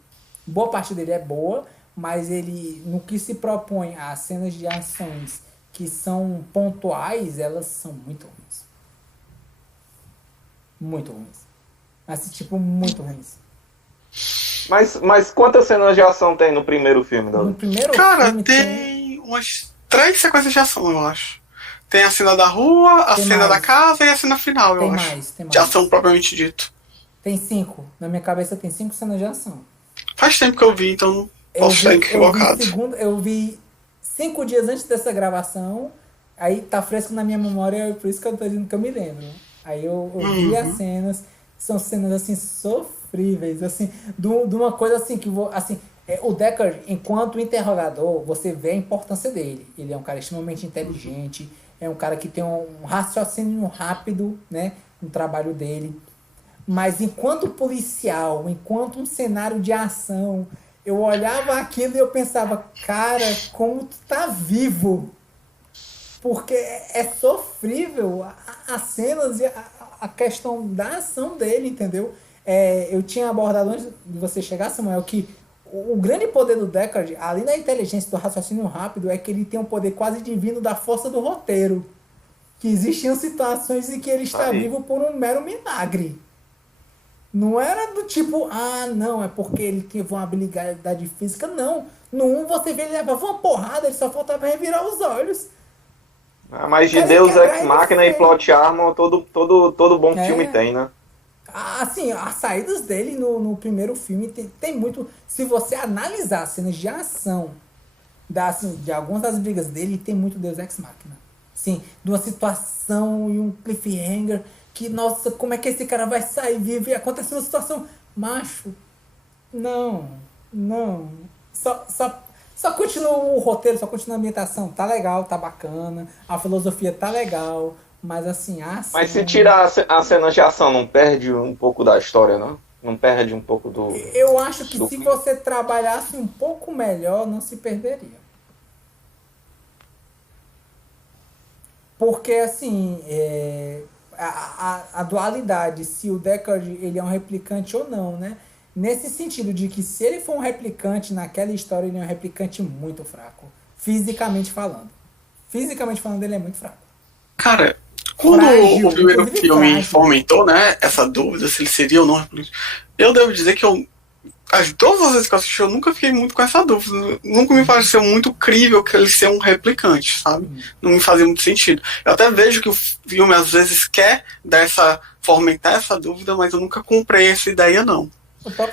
Boa parte dele é boa, mas ele, no que se propõe, as cenas de ações que são pontuais, elas são muito ruins. Muito ruins. Assim, tipo, muito ruins. mas quantas cenas de ação tem no primeiro filme, No Davi? primeiro Cara, filme tem umas 3 sequências de ação, eu acho. Tem a cena da rua, a Tem cena mais. da casa e a cena final, eu Tem acho. mais, tem mais. De ação propriamente dito. Tem 5. Na minha cabeça tem 5 cenas de ação. Faz tempo que eu vi, então não posso estar equivocado. Eu vi 5 dias antes dessa gravação, aí tá fresco na minha memória, por isso que eu tô dizendo que eu me lembro. Aí eu vi as cenas, são cenas assim sofríveis, assim, de uma coisa assim que assim, o Deckard, enquanto interrogador, você vê a importância dele. Ele é um cara extremamente inteligente, é um cara que tem um raciocínio rápido, né, no trabalho dele. Mas enquanto policial, enquanto um cenário de ação, eu olhava aquilo e eu pensava, cara, como tu tá vivo? Porque é sofrível as cenas e a questão da ação dele, entendeu? Eu tinha abordado antes de você chegar, Samuel, que o grande poder do Deckard, além da inteligência do raciocínio rápido, é que ele tem um poder quase divino da força do roteiro. Que existiam situações em que ele está Aí. vivo por um mero milagre. Não era do tipo, não, é porque ele teve uma habilidade física, não. No 1 você vê ele levava uma porrada, ele só faltava revirar os olhos. Mas de Cara, Deus quebrar Ex ele Machina e feio. Plot Armor, todo bom É. filme tem, né? Assim, as saídas dele no primeiro filme tem muito... Se você analisar as cenas de ação de algumas das brigas dele, tem muito Deus Ex Machina. Sim, de uma situação e um cliffhanger que, nossa, como é que esse cara vai sair vivo e acontece uma situação... Macho, não. Só continua o roteiro, só continua a ambientação. Tá legal, tá bacana. A filosofia tá legal. Mas assim, Mas se tirar as cenas de ação, não perde um pouco da história, não? Não perde um pouco do... Eu acho que do se filme? você trabalhasse um pouco melhor, não se perderia. Porque, assim, a dualidade, se o Deckard ele é um replicante ou não, né? Nesse sentido de que se ele for um replicante naquela história, ele é um replicante muito fraco. Fisicamente falando. Fisicamente falando, ele é muito fraco. Cara, quando Frágil, o primeiro inclusive filme frágil. fomentou, né, essa dúvida se ele seria ou não replicante, eu devo dizer que todas as vezes que eu assisti, eu nunca fiquei muito com essa dúvida. Nunca me pareceu muito crível que ele ser um replicante, sabe? Não me fazia muito sentido. Eu até vejo que o filme às vezes quer fomentar essa dúvida, mas eu nunca comprei essa ideia, não.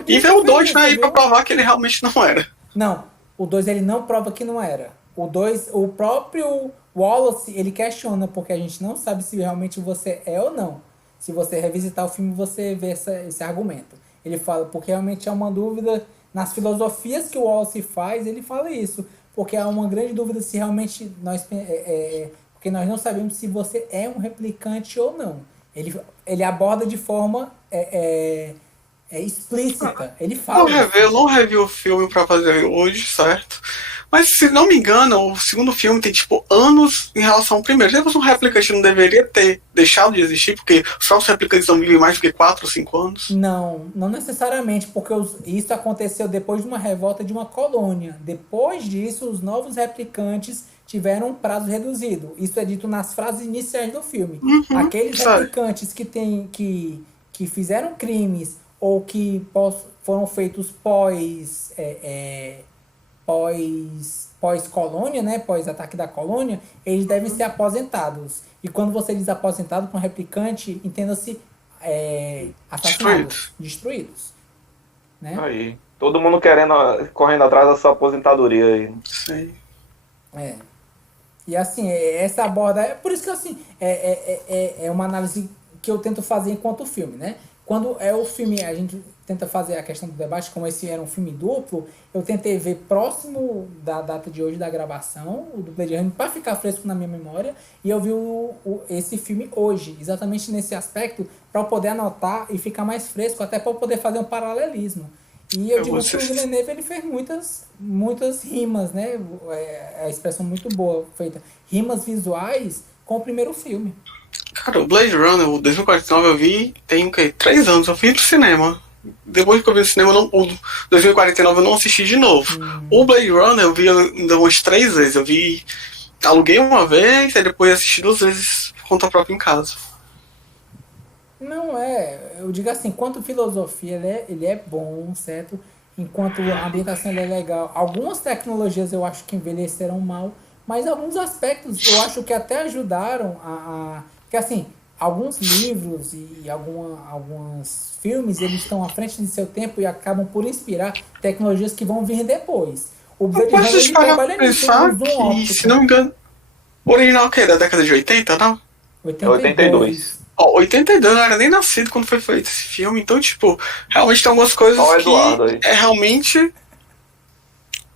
E veio o 2, né, aí pra provar que ele realmente não era. Não, o 2 ele não prova que não era. O 2, o próprio Wallace, ele questiona, porque a gente não sabe se realmente você é ou não. Se você revisitar o filme, você vê esse argumento. Ele fala, porque realmente é uma dúvida, nas filosofias que o Wallace faz, ele fala isso. Porque há uma grande dúvida se realmente porque nós não sabemos se você é um replicante ou não. Ele aborda de forma explícita. Ele fala. Eu não revi o filme pra fazer hoje, certo? Mas, se não me engano, o segundo filme tem, tipo, anos em relação ao primeiro. Se fosse um replicante, não deveria ter deixado de existir, porque só os replicantes não vivem mais do que 4 ou 5 anos? Não necessariamente, porque isso aconteceu depois de uma revolta de uma colônia. Depois disso, os novos replicantes tiveram um prazo reduzido. Isso é dito nas frases iniciais do filme. Aqueles replicantes que fizeram crimes ou que foram feitos pós-colônia, né? Pós-ataque da colônia, eles devem ser aposentados. E quando você diz aposentado para um replicante, entenda-se assassinados, destruídos. Né? Aí. Todo mundo correndo atrás da sua aposentadoria aí. Sim. E assim, essa aborda. Por isso que assim, é uma análise que eu tento fazer enquanto filme, né? Quando é o filme, a gente tenta fazer a questão do debate, como esse era um filme duplo, eu tentei ver próximo da data de hoje da gravação, o do Blade Runner, para ficar fresco na minha memória, e eu vi esse filme hoje, exatamente nesse aspecto, para eu poder anotar e ficar mais fresco, até para eu poder fazer um paralelismo. E eu digo que o Villeneuve ele fez muitas rimas, né? A expressão muito boa feita. Rimas visuais com o primeiro filme. Cara, o Blade Runner, o 2049, eu vi tem o quê? 3 anos, eu vi no cinema. Depois que eu vi no cinema, o 2049 eu não assisti de novo. O Blade Runner eu vi ainda umas 3 vezes. Aluguei uma vez e depois assisti 2 vezes por conta própria em casa. Não eu digo assim, enquanto filosofia ele é bom, certo? Enquanto a ambientação ele é legal. Algumas tecnologias eu acho que envelheceram mal, mas alguns aspectos eu acho que até ajudaram porque assim, alguns livros e alguns filmes, eles estão à frente de seu tempo e acabam por inspirar tecnologias que vão vir depois. O Blade Runner ele trabalha nisso, se não me engano, o original que é da década de 80, não? 82. 82, não era nem nascido quando foi feito esse filme, então, tipo, realmente tem algumas coisas que realmente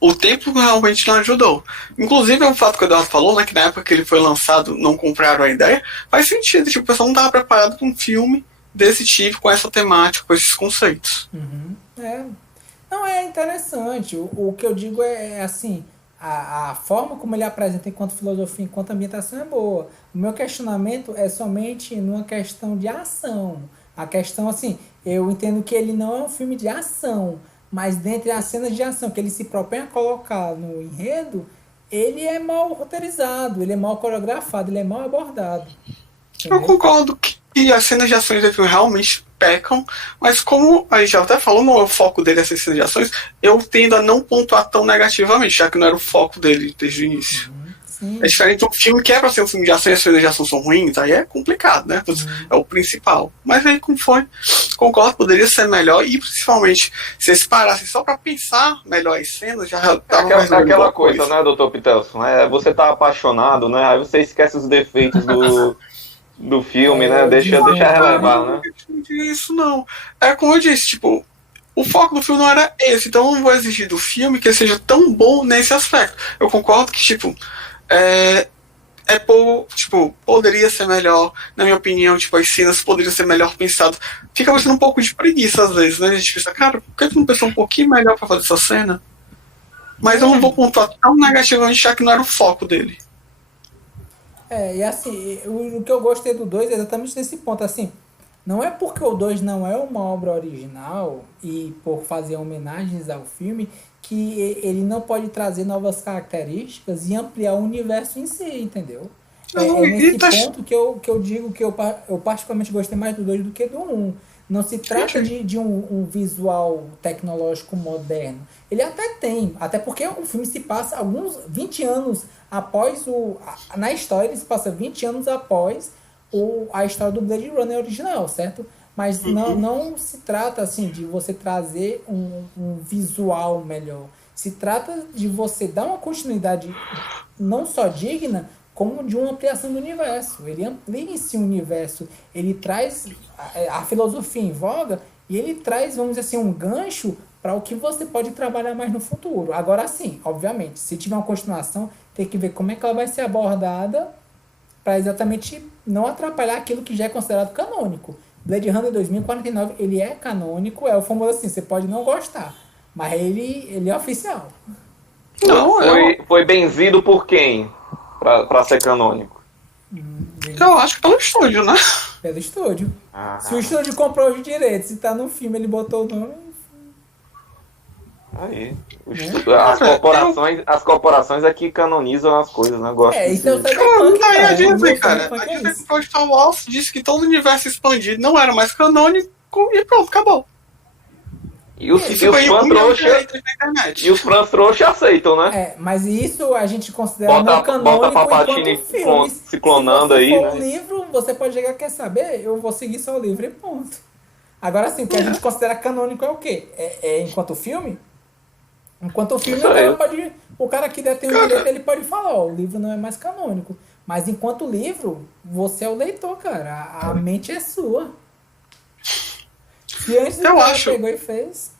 o tempo realmente não ajudou. Inclusive, o fato que o Eduardo falou, né, que na época que ele foi lançado não compraram a ideia, faz sentido, tipo, o pessoal não estava preparado para um filme desse tipo, com essa temática, com esses conceitos. Não, é interessante. O que eu digo é assim, a forma como ele apresenta enquanto filosofia, enquanto ambientação é boa. O meu questionamento é somente numa questão de ação. A questão, assim, eu entendo que ele não é um filme de ação, mas dentre as cenas de ação que ele se propõe a colocar no enredo, ele é mal roteirizado, ele é mal coreografado, ele é mal abordado. Entendeu? Eu concordo que as cenas de ações do filme realmente pecam, mas como a gente já até falou, não é o foco dele essas cenas de ações, eu tendo a não pontuar tão negativamente, já que não era o foco dele desde o início. É diferente de um filme que é pra ser um filme de ação e as cenas de ação são ruins, aí é complicado, né? É o principal. Mas aí, como foi, concordo, poderia ser melhor, e principalmente, se eles parassem só pra pensar melhor as cenas, já tava aquela coisa, né, Dr. Pitelson? Você tá apaixonado, né? Aí você esquece os defeitos do filme, né? Deixa relevar, né? Isso não. É como eu disse, tipo, o foco do filme não era esse, então eu não vou exigir do filme que ele seja tão bom nesse aspecto. Eu concordo que, tipo, poderia ser melhor, na minha opinião, tipo, as cenas poderiam ser melhor pensadas. Fica parecendo um pouco de preguiça às vezes, né? A gente pensa, cara, por que não pensou um pouquinho melhor pra fazer essa cena? Mas eu não vou pontuar tão negativamente, já que não era o foco dele. E assim, o que eu gostei do 2 é exatamente nesse ponto, assim, não é porque o 2 não é uma obra original e por fazer homenagens ao filme que ele não pode trazer novas características e ampliar o universo em si, entendeu? Não, É e nesse tá. ponto que eu digo que eu particularmente gostei mais do 2 do que do um. Não se trata de um visual tecnológico moderno. Ele até tem, até porque o filme se passa alguns 20 anos após na história ele se passa 20 anos após a história do Blade Runner original, certo? Mas não se trata assim de você trazer um visual melhor. Se trata de você dar uma continuidade não só digna, como de uma ampliação do universo. Ele amplia esse universo, ele traz a filosofia em voga e ele traz, vamos dizer assim, um gancho para o que você pode trabalhar mais no futuro. Agora sim, obviamente, se tiver uma continuação, tem que ver como é que ela vai ser abordada para exatamente não atrapalhar aquilo que já é considerado canônico. Blade Runner 2049, ele é canônico, é o famoso assim, você pode não gostar, mas ele é oficial. Não, Foi benzido por quem? Pra ser canônico. eu acho que pelo estúdio, né? Pelo estúdio. Ah. Se o estúdio comprou os direitos e tá no filme, ele botou o nome. Aí. Cara, As corporações aqui canonizam as coisas, né? Gosto Isso é o disso. Cyberpunk, Aí a cara. Disney, O cara. Cyberpunk A é Disney isso. depois de Star Wars disse que todo o universo expandido não era mais canônico e pronto, acabou. E os Isso foi fãs um milhão de trouxa haters na internet. e os fãs trouxa aceitam, né? Mas isso a gente considera não Bota canônico Palpatine enquanto filme. se clonando Se você aí, for né? um livro, você pode chegar, quer saber? Eu vou seguir só o livro e ponto. Agora sim, o que a gente considera canônico é o quê? Enquanto filme? Enquanto filme, Isso aí. o cara que detém o direito, ele pode falar, ó, o livro não é mais canônico. Mas enquanto livro, você é o leitor, cara. A mente é sua. Se antes o Eu cara acho. pegou e fez...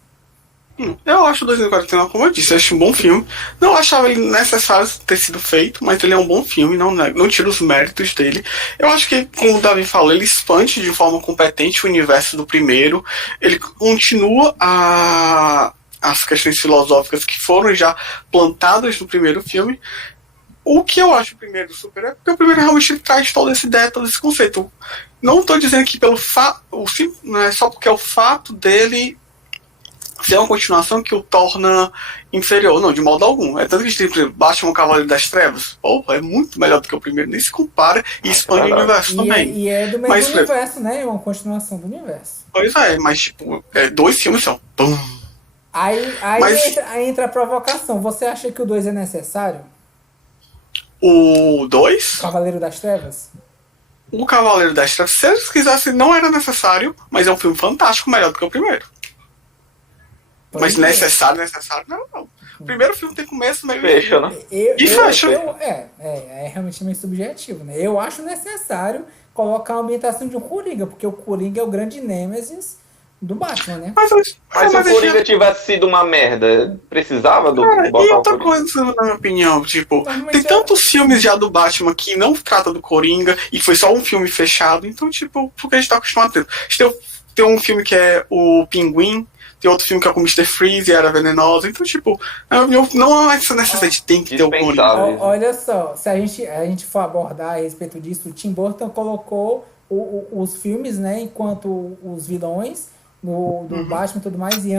Eu acho o 2049, como eu disse, eu acho um bom filme. Não achava ele necessário ter sido feito, mas ele é um bom filme, não tiro os méritos dele. Eu acho que, como o Davi falou, ele expande de forma competente o universo do primeiro. Ele continua as questões filosóficas que foram já plantadas no primeiro filme. O que eu acho primeiro super é porque o primeiro realmente traz toda essa ideia, todo esse conceito. Não estou dizendo que pelo não é só porque é o fato dele ser uma continuação que o torna inferior, não, de modo algum. É tanto que a gente tem Batman Cavaleiro das Trevas, é muito melhor do que o primeiro, nem se compara e expande o universo também. E é do mesmo universo, né? É uma continuação do universo. Pois é, mas tipo, dois filmes são. Pum. Aí Mas- entra a provocação. Você acha que o 2 é necessário? O 2, Cavaleiro das Trevas? o Cavaleiro das Trevas, se eles quisessem, não era necessário, mas é um filme fantástico, melhor do que o primeiro. Mas Pois é. necessário, não. O primeiro filme tem começo, meio Fecha, né? E fecha. É realmente meio subjetivo, né? Eu acho necessário colocar a ambientação de um Coringa, porque o Coringa é o grande nêmesis do Batman, né? Mas se o Coringa já... tivesse sido uma merda, precisava do Cara, e botar o outra Coringa? coisa, na minha opinião, tipo, Mas tem é- tantos filmes já do Batman que não trata do Coringa e foi só um filme fechado, então, tipo, porque a gente tá acostumado a ter. A gente tem um filme que é o Pinguim, tem outro filme que é com o Mr. Freeze e Era Venenosa, então, tipo, não há essa necessidade, tem que ter o Coringa. Dispensável. Olha só, se a gente for abordar a respeito disso, o Tim Burton colocou os filmes, né, enquanto os vilões do Batman e tudo mais, e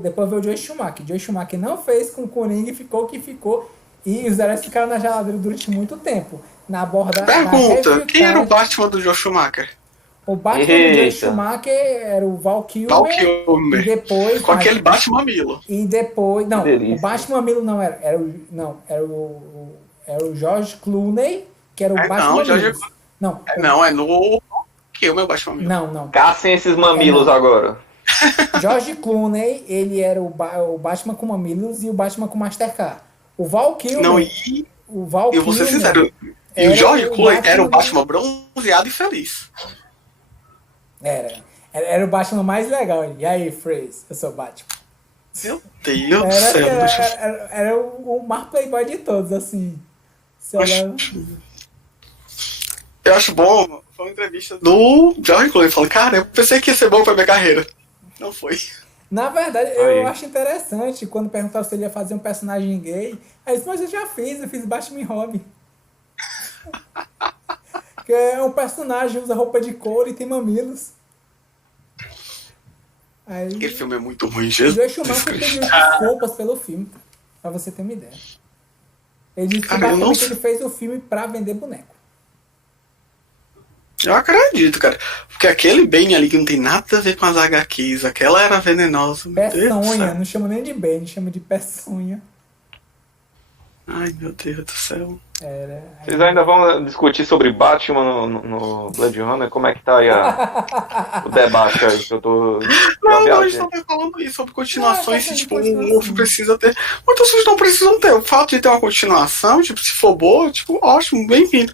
depois veio o Joe Schumacher. Joe Schumacher não fez com o Coringa e ficou o que ficou, e os heróis ficaram na geladeira durante muito tempo. Pergunta, quem era o Batman do Joe Schumacher? O Batman do Joe Eita. Schumacher era o Val Kilmer, Val Kilmer. e depois... Com aquele Batman Milo. E depois... Não, delícia. o Batman Milo não era. Era o George Clooney, que era o Batman Milo. Não, é no Kilmer, o Batman Milo. Não. Caçem esses mamilos não. agora. George Clooney, ele era o Batman com mamilos e o Batman com Mastercard. O Val Kilmer... Não, o Val eu vou ser Kilmer sincero, e era o George o Clooney Batman era o Batman bronzeado e feliz. Era o Batman mais legal. E aí, Freeze, eu sou o Batman. Meu Deus do céu. Era o mais playboy de todos, assim. Você olhava... Eu acho bom, foi uma entrevista do George Clooney falando, cara, eu pensei que ia ser bom pra minha carreira. Não foi. Na verdade, Aí. eu acho interessante quando perguntaram se ele ia fazer um personagem gay. Aí ele disse, mas eu fiz Batman e Robin. Que é um personagem, usa roupa de couro e tem mamilos. Aí, Aquele filme é muito ruim, o Joel Jesus Schumacher Cristo. pediu desculpas pelo filme, pra você ter uma ideia. Ele disse que Cara, eu não basicamente sei. ele fez o filme pra vender boneco. Eu acredito, cara. Porque aquele Bane ali que não tem nada a ver com as HQs, aquela era venenosa. Meu Deus do Peçonha, céu. não chama nem de Bane, chama de peçonha. Ai, meu Deus do céu. Era. Vocês ainda vão discutir sobre Batman no Blade Runner? Como é que tá aí o debate aí? Que eu tô. Não, já a gente viajei. não tá falando isso sobre continuações, Não, se tipo, continuação. um filme precisa ter. Muitos filmes não precisam ter. O fato de ter uma continuação, tipo, se for boa, tipo, ótimo, bem-vindo.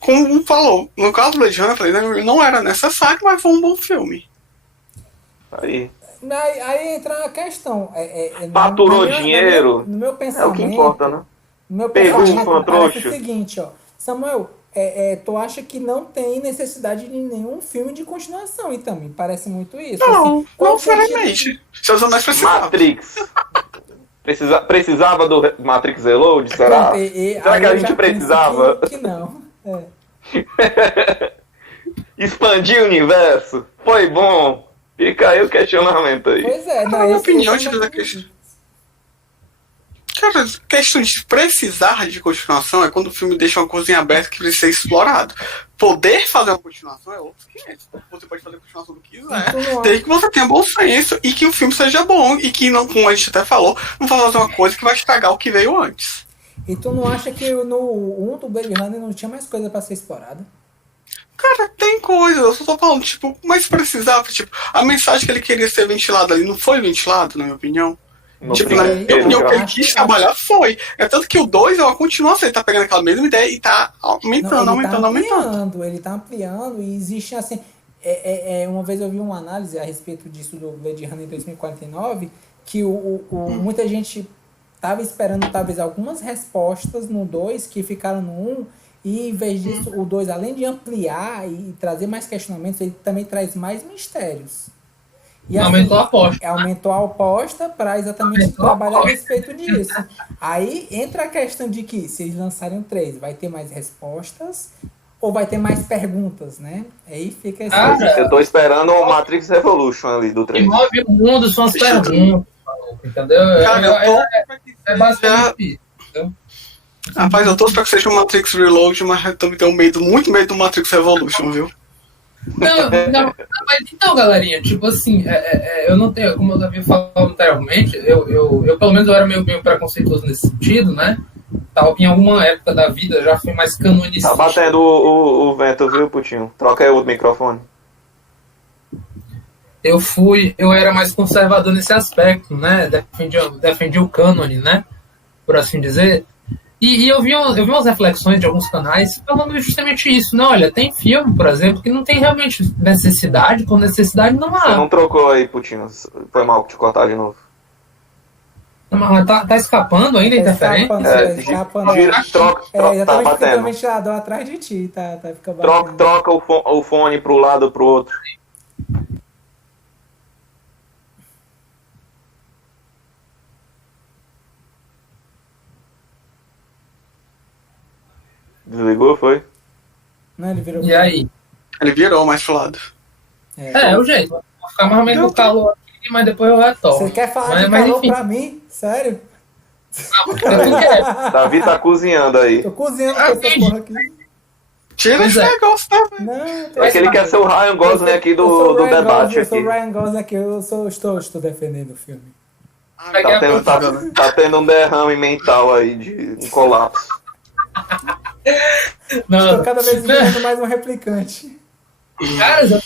Como falou, no caso do Blade Runner, eu falei, né, não era necessário, mas foi um bom filme. Aí. Aí entra a questão. Faturou dinheiro. No meu É pensamento. o que importa, né? No meu Pegou pensamento, um fã parece trouxa. o seguinte, ó. Samuel, tu acha que não tem necessidade de nenhum filme de continuação, então? Me parece muito isso. Não, assim, qual não o sentido? seriamente. Seus anéis precisavam. Matrix. Precisava do Matrix Reload, será? Pronto, Será aí que a eu gente já precisava penso que não. expandir o universo? Foi bom. Fica aí o questionamento aí. Pois é, Na minha opinião, esse é tipo, uma da questão. Cara, questão de precisar de continuação é quando o filme deixa uma coisa em aberto que precisa ser explorado. Poder fazer uma continuação é outro 500. Você pode fazer a continuação do que quiser, Então, desde que você tenha bom senso e que o filme seja bom e que, não, como a gente até falou, não vai fazer uma coisa que vai estragar o que veio antes. E tu não acha que no 1 do Blade Runner não tinha mais coisa pra ser explorada? Cara, tem coisa, eu só tô falando, tipo, mas precisava, tipo, a mensagem que ele queria ser ventilada ali não foi ventilada, na minha opinião. No Tipo, na primeiro, minha opinião, o que ele acho quis que- trabalhar foi. É tanto que o 2 é uma continuação, ele tá pegando aquela mesma ideia e tá aumentando, Não, ele tá aumentando. ampliando, ele tá ampliando e existe assim. Uma vez eu vi uma análise a respeito disso do Blade Runner em 2049, que muita gente tava esperando talvez algumas respostas no 2 que ficaram no 1, e em vez disso, o 2, além de ampliar e trazer mais questionamentos, ele também traz mais mistérios. E assim, Aumentou a aposta. aumentou a aposta para exatamente Aumentou a trabalhar a aposta. respeito disso. Aí entra a questão de que, se eles lançarem o 3, vai ter mais respostas ou vai ter mais perguntas, né? Aí fica esse... Cara, Eu tô esperando o Matrix Revolution ali do O que 3. move o mundo são as perguntas, maluco, entendeu? Cara, eu tô pra que É seja- basicamente isso, entendeu? Rapaz, eu torço pra que seja um Matrix Reload, mas eu também tenho medo, muito medo do Matrix Revolution, viu? Não, mas então, galerinha, tipo assim, eu não tenho, como eu havia falado anteriormente, eu pelo menos eu era meio preconceituoso nesse sentido, né? Tal, em alguma época da vida já fui mais canonicista. Tá batendo o vento, viu, Putinho? Troca aí o microfone. Eu era mais conservador nesse aspecto, né? Defendia o cânone, né? Por assim dizer. E eu vi umas reflexões de alguns canais falando justamente isso. Não, olha, tem filme, por exemplo, que não tem realmente necessidade, por necessidade não Você há. não trocou aí, Putinho. Foi mal te cortar de novo. Mas tá escapando ainda a interferência? Troca, É, tá exatamente, fica o batendo. ventilador atrás de ti, fica batendo. Troca o fone pro lado ou pro outro. Desligou, foi? Não, ele virou... E aí? Ele virou mais pro lado. É o jeito. Vou ficar mais ou menos com calor aqui, mas depois eu retorno. Você quer falar de Mas calor enfim. pra mim? Sério? Eu quero. Davi tá cozinhando aí. Tô cozinhando com essa porra aqui. Tira Pois esse é. negócio, tá? Não, É que ele quer ser o Ryan Gosling aqui eu sou do o Ryan debate Gosling, eu sou o aqui. Ryan Gosling aqui, estou defendendo o filme. Daqui a pouco- Tá tendo um derrame mental aí, de um colapso. Não, Estou cada vez virando mais um replicante. cara, eu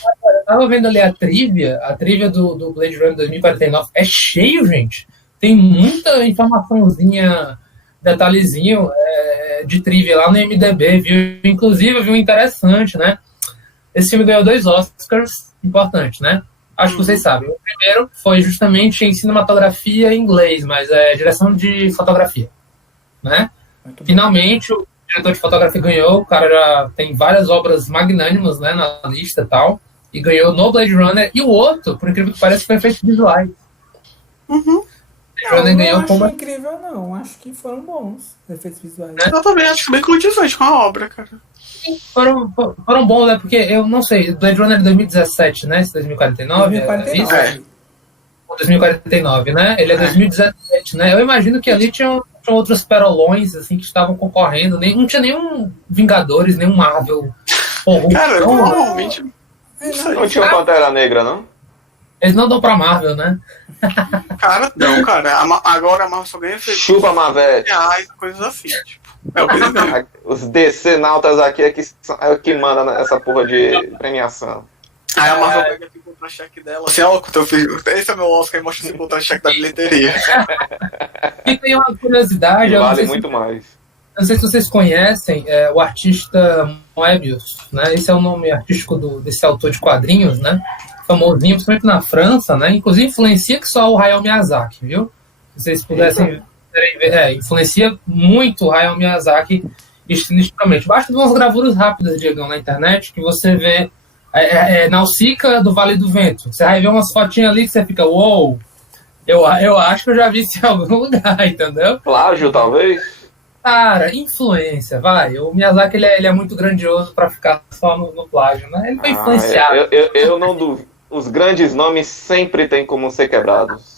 tava vendo ali a trivia do Blade Runner 2049. É cheio, gente. Tem muita informaçãozinha, detalhezinho de trivia lá no IMDb, viu? Inclusive, eu vi um interessante, né? Esse filme ganhou 2 Oscars importantes, né? Acho que vocês sabem. O primeiro foi justamente em cinematografia em inglês, mas é direção de fotografia, né? Muito bom. Finalmente, o diretor de fotografia ganhou. O cara já tem várias obras magnânimas, né, na lista e tal. E ganhou no Blade Runner. E o outro, por incrível que pareça, foi efeitos visuais. Não, Runner não ganhou acho como. incrível, não. Acho que foram bons os efeitos visuais. Eu também acho bem condizente com a obra, cara. Foram bons, né? Porque eu não sei, Blade Runner é 2017, né? Esse 2049, é isso? 2049. 2049, né? Ele é 2017, né? Eu imagino que ali tinham outros perolões, assim, que estavam concorrendo. Não tinha nenhum Vingadores, nenhum Marvel. Cara, Então, normalmente. Não sei. Não tinha uma Pantera Negra, não? eles não dão pra Marvel, né? Cara, não, cara. Agora a Marvel só ganha Chupa Marvete. reais, coisas assim. Tipo, é o que eles ganham. Os DC nautas aqui é que manda nessa porra de premiação. Aí a Marvel pega aqui o contra-cheque dela, assim, ó, teu filho, esse é meu Oscar e mostra esse contra-cheque da bilheteria. E tem uma curiosidade, eu não Vale sei muito mais. não sei se vocês conhecem o artista Moebius, né? Esse é o nome artístico desse autor de quadrinhos, né? Famosinho, principalmente na França, né? Inclusive influencia que só o Hayao Miyazaki, viu? Se vocês pudessem ver, influencia muito o Hayao Miyazaki estilisticamente. Basta de umas gravuras rápidas, Diegão, na internet, que você vê Nausicaa do Vale do Vento. Você vai ver umas fotinhas ali que você fica, uou, eu acho que eu já vi isso em algum lugar, entendeu? Plágio, talvez? Cara, influência, vai. O Miyazaki ele é muito grandioso pra ficar só no plágio, né? Ele foi influenciado. Eu não duvido. Os grandes nomes sempre têm como ser quebrados.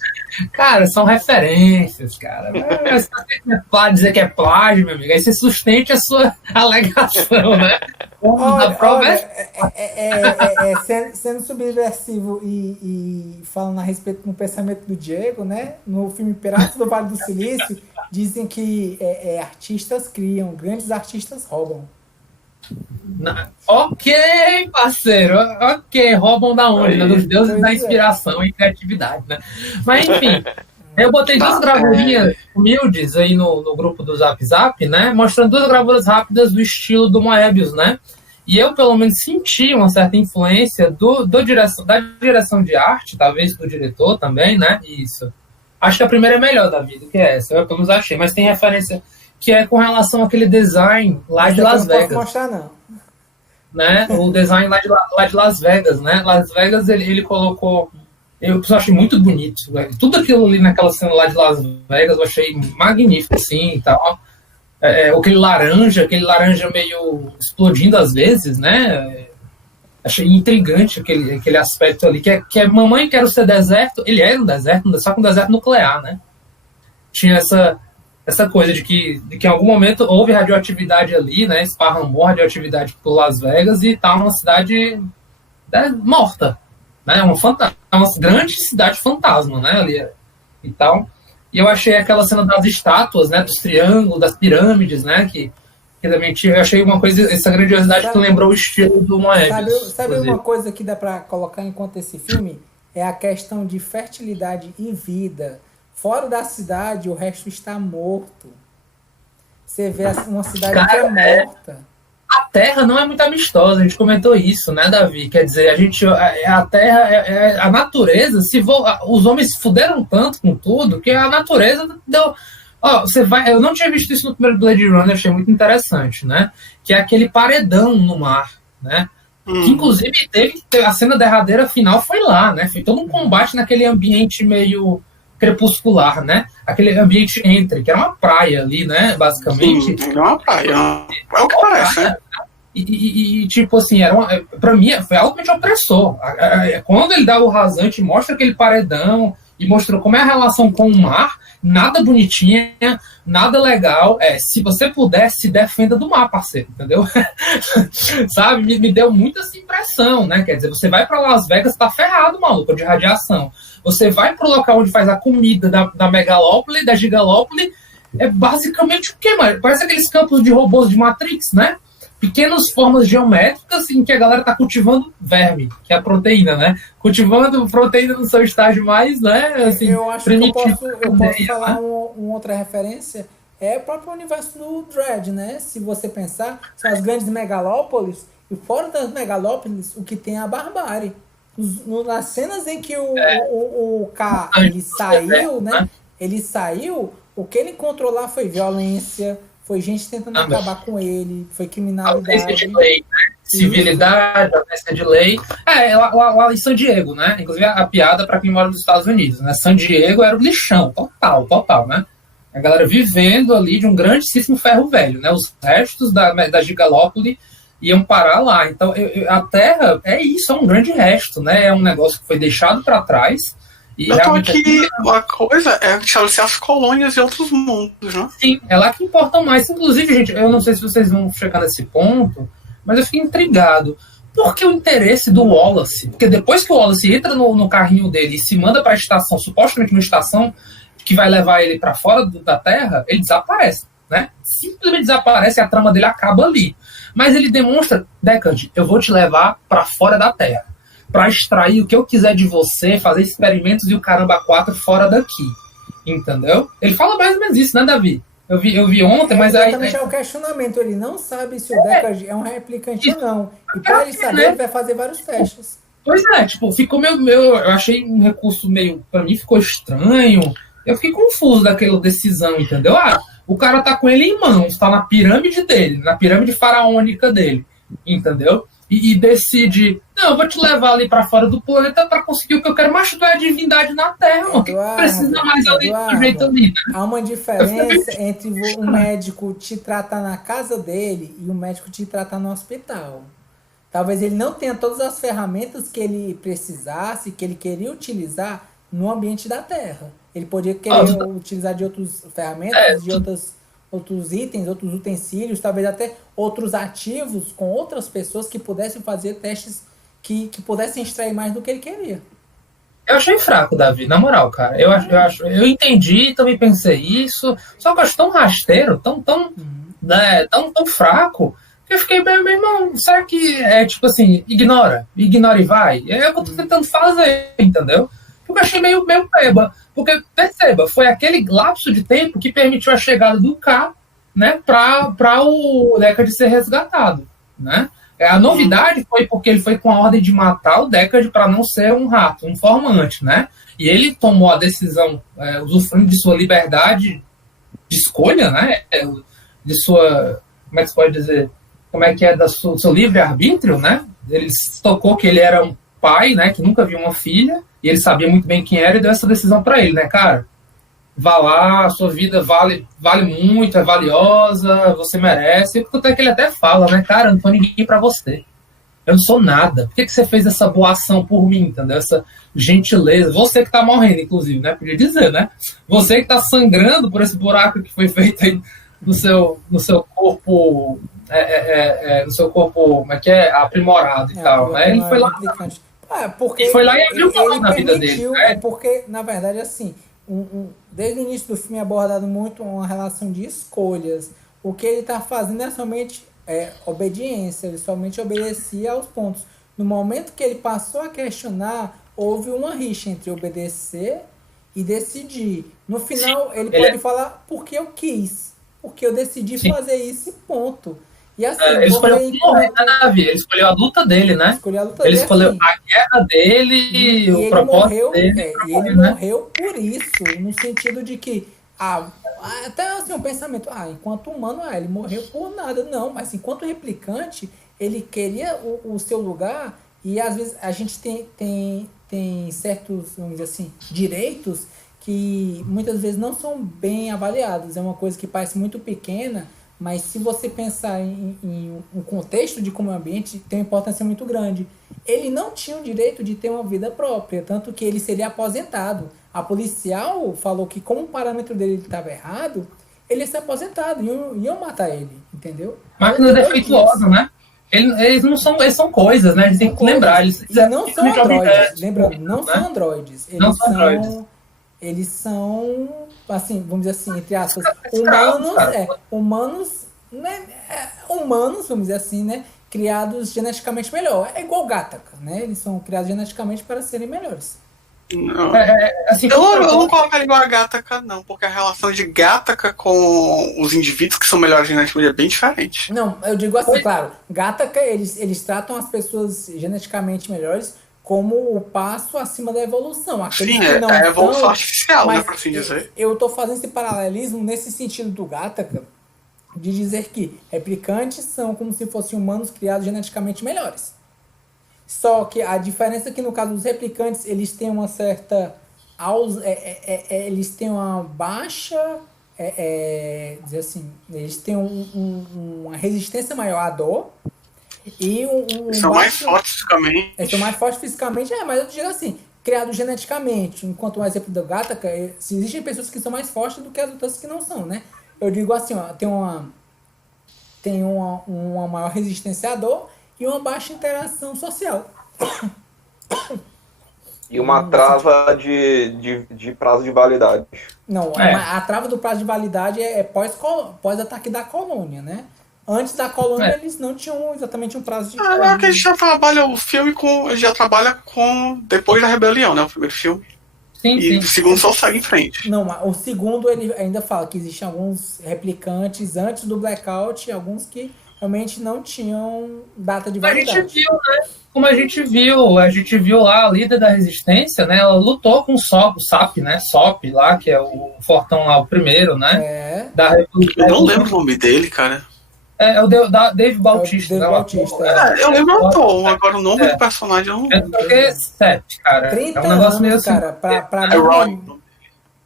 Cara, são referências, cara. Mas se você dizer que é plágio, meu amigo, aí você sustente a sua alegação, né? Sendo subversivo e falando a respeito do pensamento do Diego, né? No filme Piratas do Vale do Silício, dizem que artistas criam, grandes artistas roubam. Ok, parceiro. Ok, roubam da onde? Né? Dos deuses da inspiração e criatividade, né? Mas enfim, eu botei duas gravurinhas humildes aí no grupo do Zap Zap, né? Mostrando duas gravuras rápidas do estilo do Moebius, né? E eu, pelo menos, senti uma certa influência da direção de arte, talvez do diretor também, né? Isso. Acho que a primeira é melhor da vida, que é essa. Eu, pelo menos, achei. Mas tem referência que é com relação àquele design lá de Las Vegas. Não posso mostrar, não. Né? O design lá de Las Vegas, né? Las Vegas, ele colocou... Eu achei muito bonito. Né? Tudo aquilo ali naquela cena lá de Las Vegas, eu achei magnífico, assim, e tal. Aquele laranja meio explodindo às vezes, né? Achei intrigante aquele aspecto ali, que é Mamãe Quero Ser Deserto. Ele era um deserto, só com um deserto nuclear, né? Tinha essa coisa de que em algum momento houve radioatividade ali, né? Esparramou radioatividade por Las Vegas e tá uma cidade morta, né? Uma grande cidade fantasma, né? Ali e tal. E eu achei aquela cena das estátuas, né? Dos triângulos, das pirâmides, né? Que também eu achei uma coisa, essa grandiosidade que lembrou o estilo do Moebius. Sabe uma coisa que dá para colocar enquanto esse filme? É a questão de fertilidade e vida. Fora da cidade, o resto está morto. Você vê uma cidade que é morta. A Terra não é muito amistosa, a gente comentou isso, né, Davi? Quer dizer, a Terra, a natureza, os homens se fuderam tanto com tudo que a natureza deu. Eu não tinha visto isso no primeiro Blade Runner, achei muito interessante, né? Que é aquele paredão no mar, né? Que, inclusive, a cena derradeira final foi lá, né? Foi todo um combate naquele ambiente meio crepuscular, né? Aquele ambiente que era uma praia ali, né? Basicamente. Sim, é uma praia. É o que parece, né? E tipo assim, pra mim foi altamente opressor. Quando ele dá o rasante, mostra aquele paredão e mostrou como é a relação com o mar, nada bonitinha, nada legal. Se você puder, se defenda do mar, parceiro, entendeu? Sabe? Me deu muita essa impressão, né? Quer dizer, você vai pra Las Vegas, tá ferrado, maluco, de radiação. Você vai pro local onde faz a comida da megalópole, da gigalópole, é basicamente o quê, mano? Parece aqueles campos de robôs de Matrix, né? Pequenas formas geométricas em que a galera tá cultivando verme, que é a proteína, né? Cultivando proteína no seu estágio mais, né? Assim, eu acho que eu posso falar uma outra referência. É o próprio universo do Dredd, né? Se você pensar, são as grandes megalópolis, e fora das megalópolis, o que tem é a barbárie. Nas cenas em que o K ele saiu, né? Ele saiu, o que ele encontrou lá foi violência, foi gente tentando Também. acabar com ele, foi Ausência criminalidade. de lei, né? Civilidade, ausência de lei. Lá em San Diego, né? Inclusive a piada para quem mora nos Estados Unidos, né? San Diego era o lixão, total, né? A galera vivendo ali de um grandíssimo ferro velho, né? Os restos da gigalópole iam parar lá. Então, a Terra é isso, é um grande resto, né? É um negócio que foi deixado para trás. E Eu tô realmente aqui, uma coisa é estabelecer as colônias e outros mundos, né? sim, é lá que importa mais. Inclusive, gente, eu não sei se vocês vão chegar nesse ponto, mas eu fiquei intrigado. Por que o interesse do Wallace? Porque depois que o Wallace entra no carrinho dele e se manda para a estação, supostamente uma estação que vai levar ele para fora da Terra, ele desaparece, né? Simplesmente desaparece e a trama dele acaba ali. Mas ele demonstra, Deckard, eu vou te levar para fora da Terra, para extrair o que eu quiser de você, fazer experimentos e o caramba 4 fora daqui. Entendeu? Ele fala mais ou menos isso, né, Davi? Eu vi ontem, mas aí... Exatamente é o questionamento. Ele não sabe se o Deckard é um replicante ou não. E para ele saber, ele vai fazer vários testes. Pois é, tipo, ficou meio... Eu achei um recurso meio... Pra mim ficou estranho. Eu fiquei confuso daquela decisão, entendeu? O cara tá com ele em mãos, tá na pirâmide dele, na pirâmide faraônica dele, entendeu? E decide, não, eu vou te levar ali pra fora do planeta pra conseguir o que eu quero, mas tu é a divindade na Terra, mano. O que precisa mais ali do jeito ali, né? Há uma diferença entre um médico te tratar na casa dele e um médico te tratar no hospital. Talvez ele não tenha todas as ferramentas que ele precisasse, que ele queria utilizar no ambiente da Terra. Ele podia querer utilizar de outras ferramentas, de outros itens, outros utensílios, talvez até outros ativos com outras pessoas que pudessem fazer testes que pudessem extrair mais do que ele queria. Eu achei fraco, Davi, na moral, cara. Eu entendi, também pensei isso, só que eu acho tão rasteiro, tão fraco, que eu fiquei meu irmão, será que é tipo assim, ignora e vai? É o que eu tô tentando fazer, entendeu? Porque eu achei meio peba. Porque, perceba, foi aquele lapso de tempo que permitiu a chegada do K, né, para o Deckard ser resgatado, né? A novidade foi porque ele foi com a ordem de matar o Deckard para não ser um rato, um informante, né? E ele tomou a decisão, usufruindo de sua liberdade de escolha, né? De sua, como é que se pode dizer? Como é que é, do seu livre-arbítrio, né? Ele se tocou que ele era um pai, né, que nunca viu uma filha, e ele sabia muito bem quem era e deu essa decisão para ele, né, cara? Vá lá, a sua vida vale muito, é valiosa, você merece. Tanto é que ele até fala, né, cara, eu não tô ninguém para você. Eu não sou nada. Por que você fez essa boa ação por mim, entendeu? Essa gentileza. Você que tá morrendo, inclusive, né? Podia dizer, né? Você que tá sangrando por esse buraco que foi feito aí no seu corpo, no seu corpo, como é que é? Aprimorado e tal, né? Ele foi lá... Porque foi lá e abriu mão na vida dele. Porque, na verdade, assim, desde o início do filme é abordado muito uma relação de escolhas. O que ele está fazendo é somente obediência, ele somente obedecia aos pontos. No momento que ele passou a questionar, houve uma rixa entre obedecer e decidir. No final, ele pode falar porque eu quis, porque eu decidi fazer isso e ponto. E assim, ele escolheu morrer, né, Davi? Ele escolheu a luta dele, né? Ele escolheu assim, a guerra dele e o propósito dele. E ele morreu por isso, no sentido de que, até assim, um pensamento, enquanto humano, ele morreu por nada. Não, mas enquanto replicante, ele queria o seu lugar, e às vezes a gente tem certos, vamos dizer assim, direitos que muitas vezes não são bem avaliados. É uma coisa que parece muito pequena, mas se você pensar em um contexto de como é o ambiente, tem uma importância muito grande. Ele não tinha o direito de ter uma vida própria, tanto que ele seria aposentado. A policial falou que como o parâmetro dele estava errado, ele ia ser aposentado, iam matar ele, entendeu? Máquina defeituosa, né? Eles não são, eles são coisas, né? A gente tem que lembrar. Eles não são androides, lembrando, não são androides. Eles são, assim, vamos dizer assim, entre aspas, humanos, vamos dizer assim, né, criados geneticamente melhor. É igual Gattaca, né? Eles são criados geneticamente para serem melhores. Não. Assim, eu não colocaria igual a Gattaca, não, porque a relação de Gattaca com os indivíduos que são melhores geneticamente é bem diferente. Não, eu digo assim, claro, Gattaca, eles tratam as pessoas geneticamente melhores como o passo acima da evolução. Aqueles sim, que não é a evolução são, artificial, né, por assim dizer. Eu estou fazendo esse paralelismo nesse sentido do Gattaca, de dizer que replicantes são como se fossem humanos criados geneticamente melhores. Só que a diferença é que no caso dos replicantes, eles têm uma certa... eles têm uma baixa... dizer assim, eles têm uma resistência maior à dor e São mais fortes fisicamente. eles são mais fortes fisicamente, mas eu digo assim, criado geneticamente, enquanto o exemplo do Gattaca, existem pessoas que são mais fortes do que as outras que não são, né? Eu digo assim, ó, tem uma maior resistência à dor e uma baixa interação social. E uma trava de prazo de validade. Não, a trava do prazo de validade é pós-ataque da colônia, né? Antes da colônia, eles não tinham exatamente um prazo de... É que a gente já trabalha o filme já trabalha com depois da rebelião, né? O primeiro filme. Sim, e o segundo só segue em frente. Não, o segundo ele ainda fala que existem alguns replicantes antes do Blackout e alguns que realmente não tinham data de validade. A gente viu, né? Como a gente viu lá a líder da resistência, né? Ela lutou com o SAP, né? SOP lá, que é o fortão lá, o primeiro, né? Eu não lembro o nome dele, cara. É o Dave Bautista. Dave Bautista. Eu lembro o ator, agora o nome do personagem eu não lembro. É 7, cara. 30 é um negócio anos, meio assim. cara, pra Roy.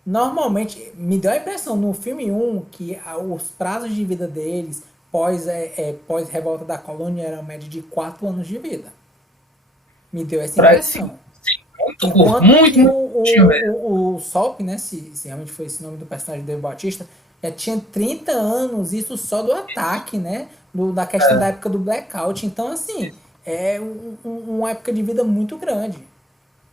Normalmente, me deu a impressão no filme 1 que os prazos de vida deles pós-revolta da colônia eram média de 4 anos de vida. Me deu essa impressão. Sim, muito curto, muito o SOP, né, se realmente foi esse nome do personagem do Dave Bautista, já tinha 30 anos, isso só do ataque, né, da questão da época do Blackout. Então, assim, é uma época de vida muito grande.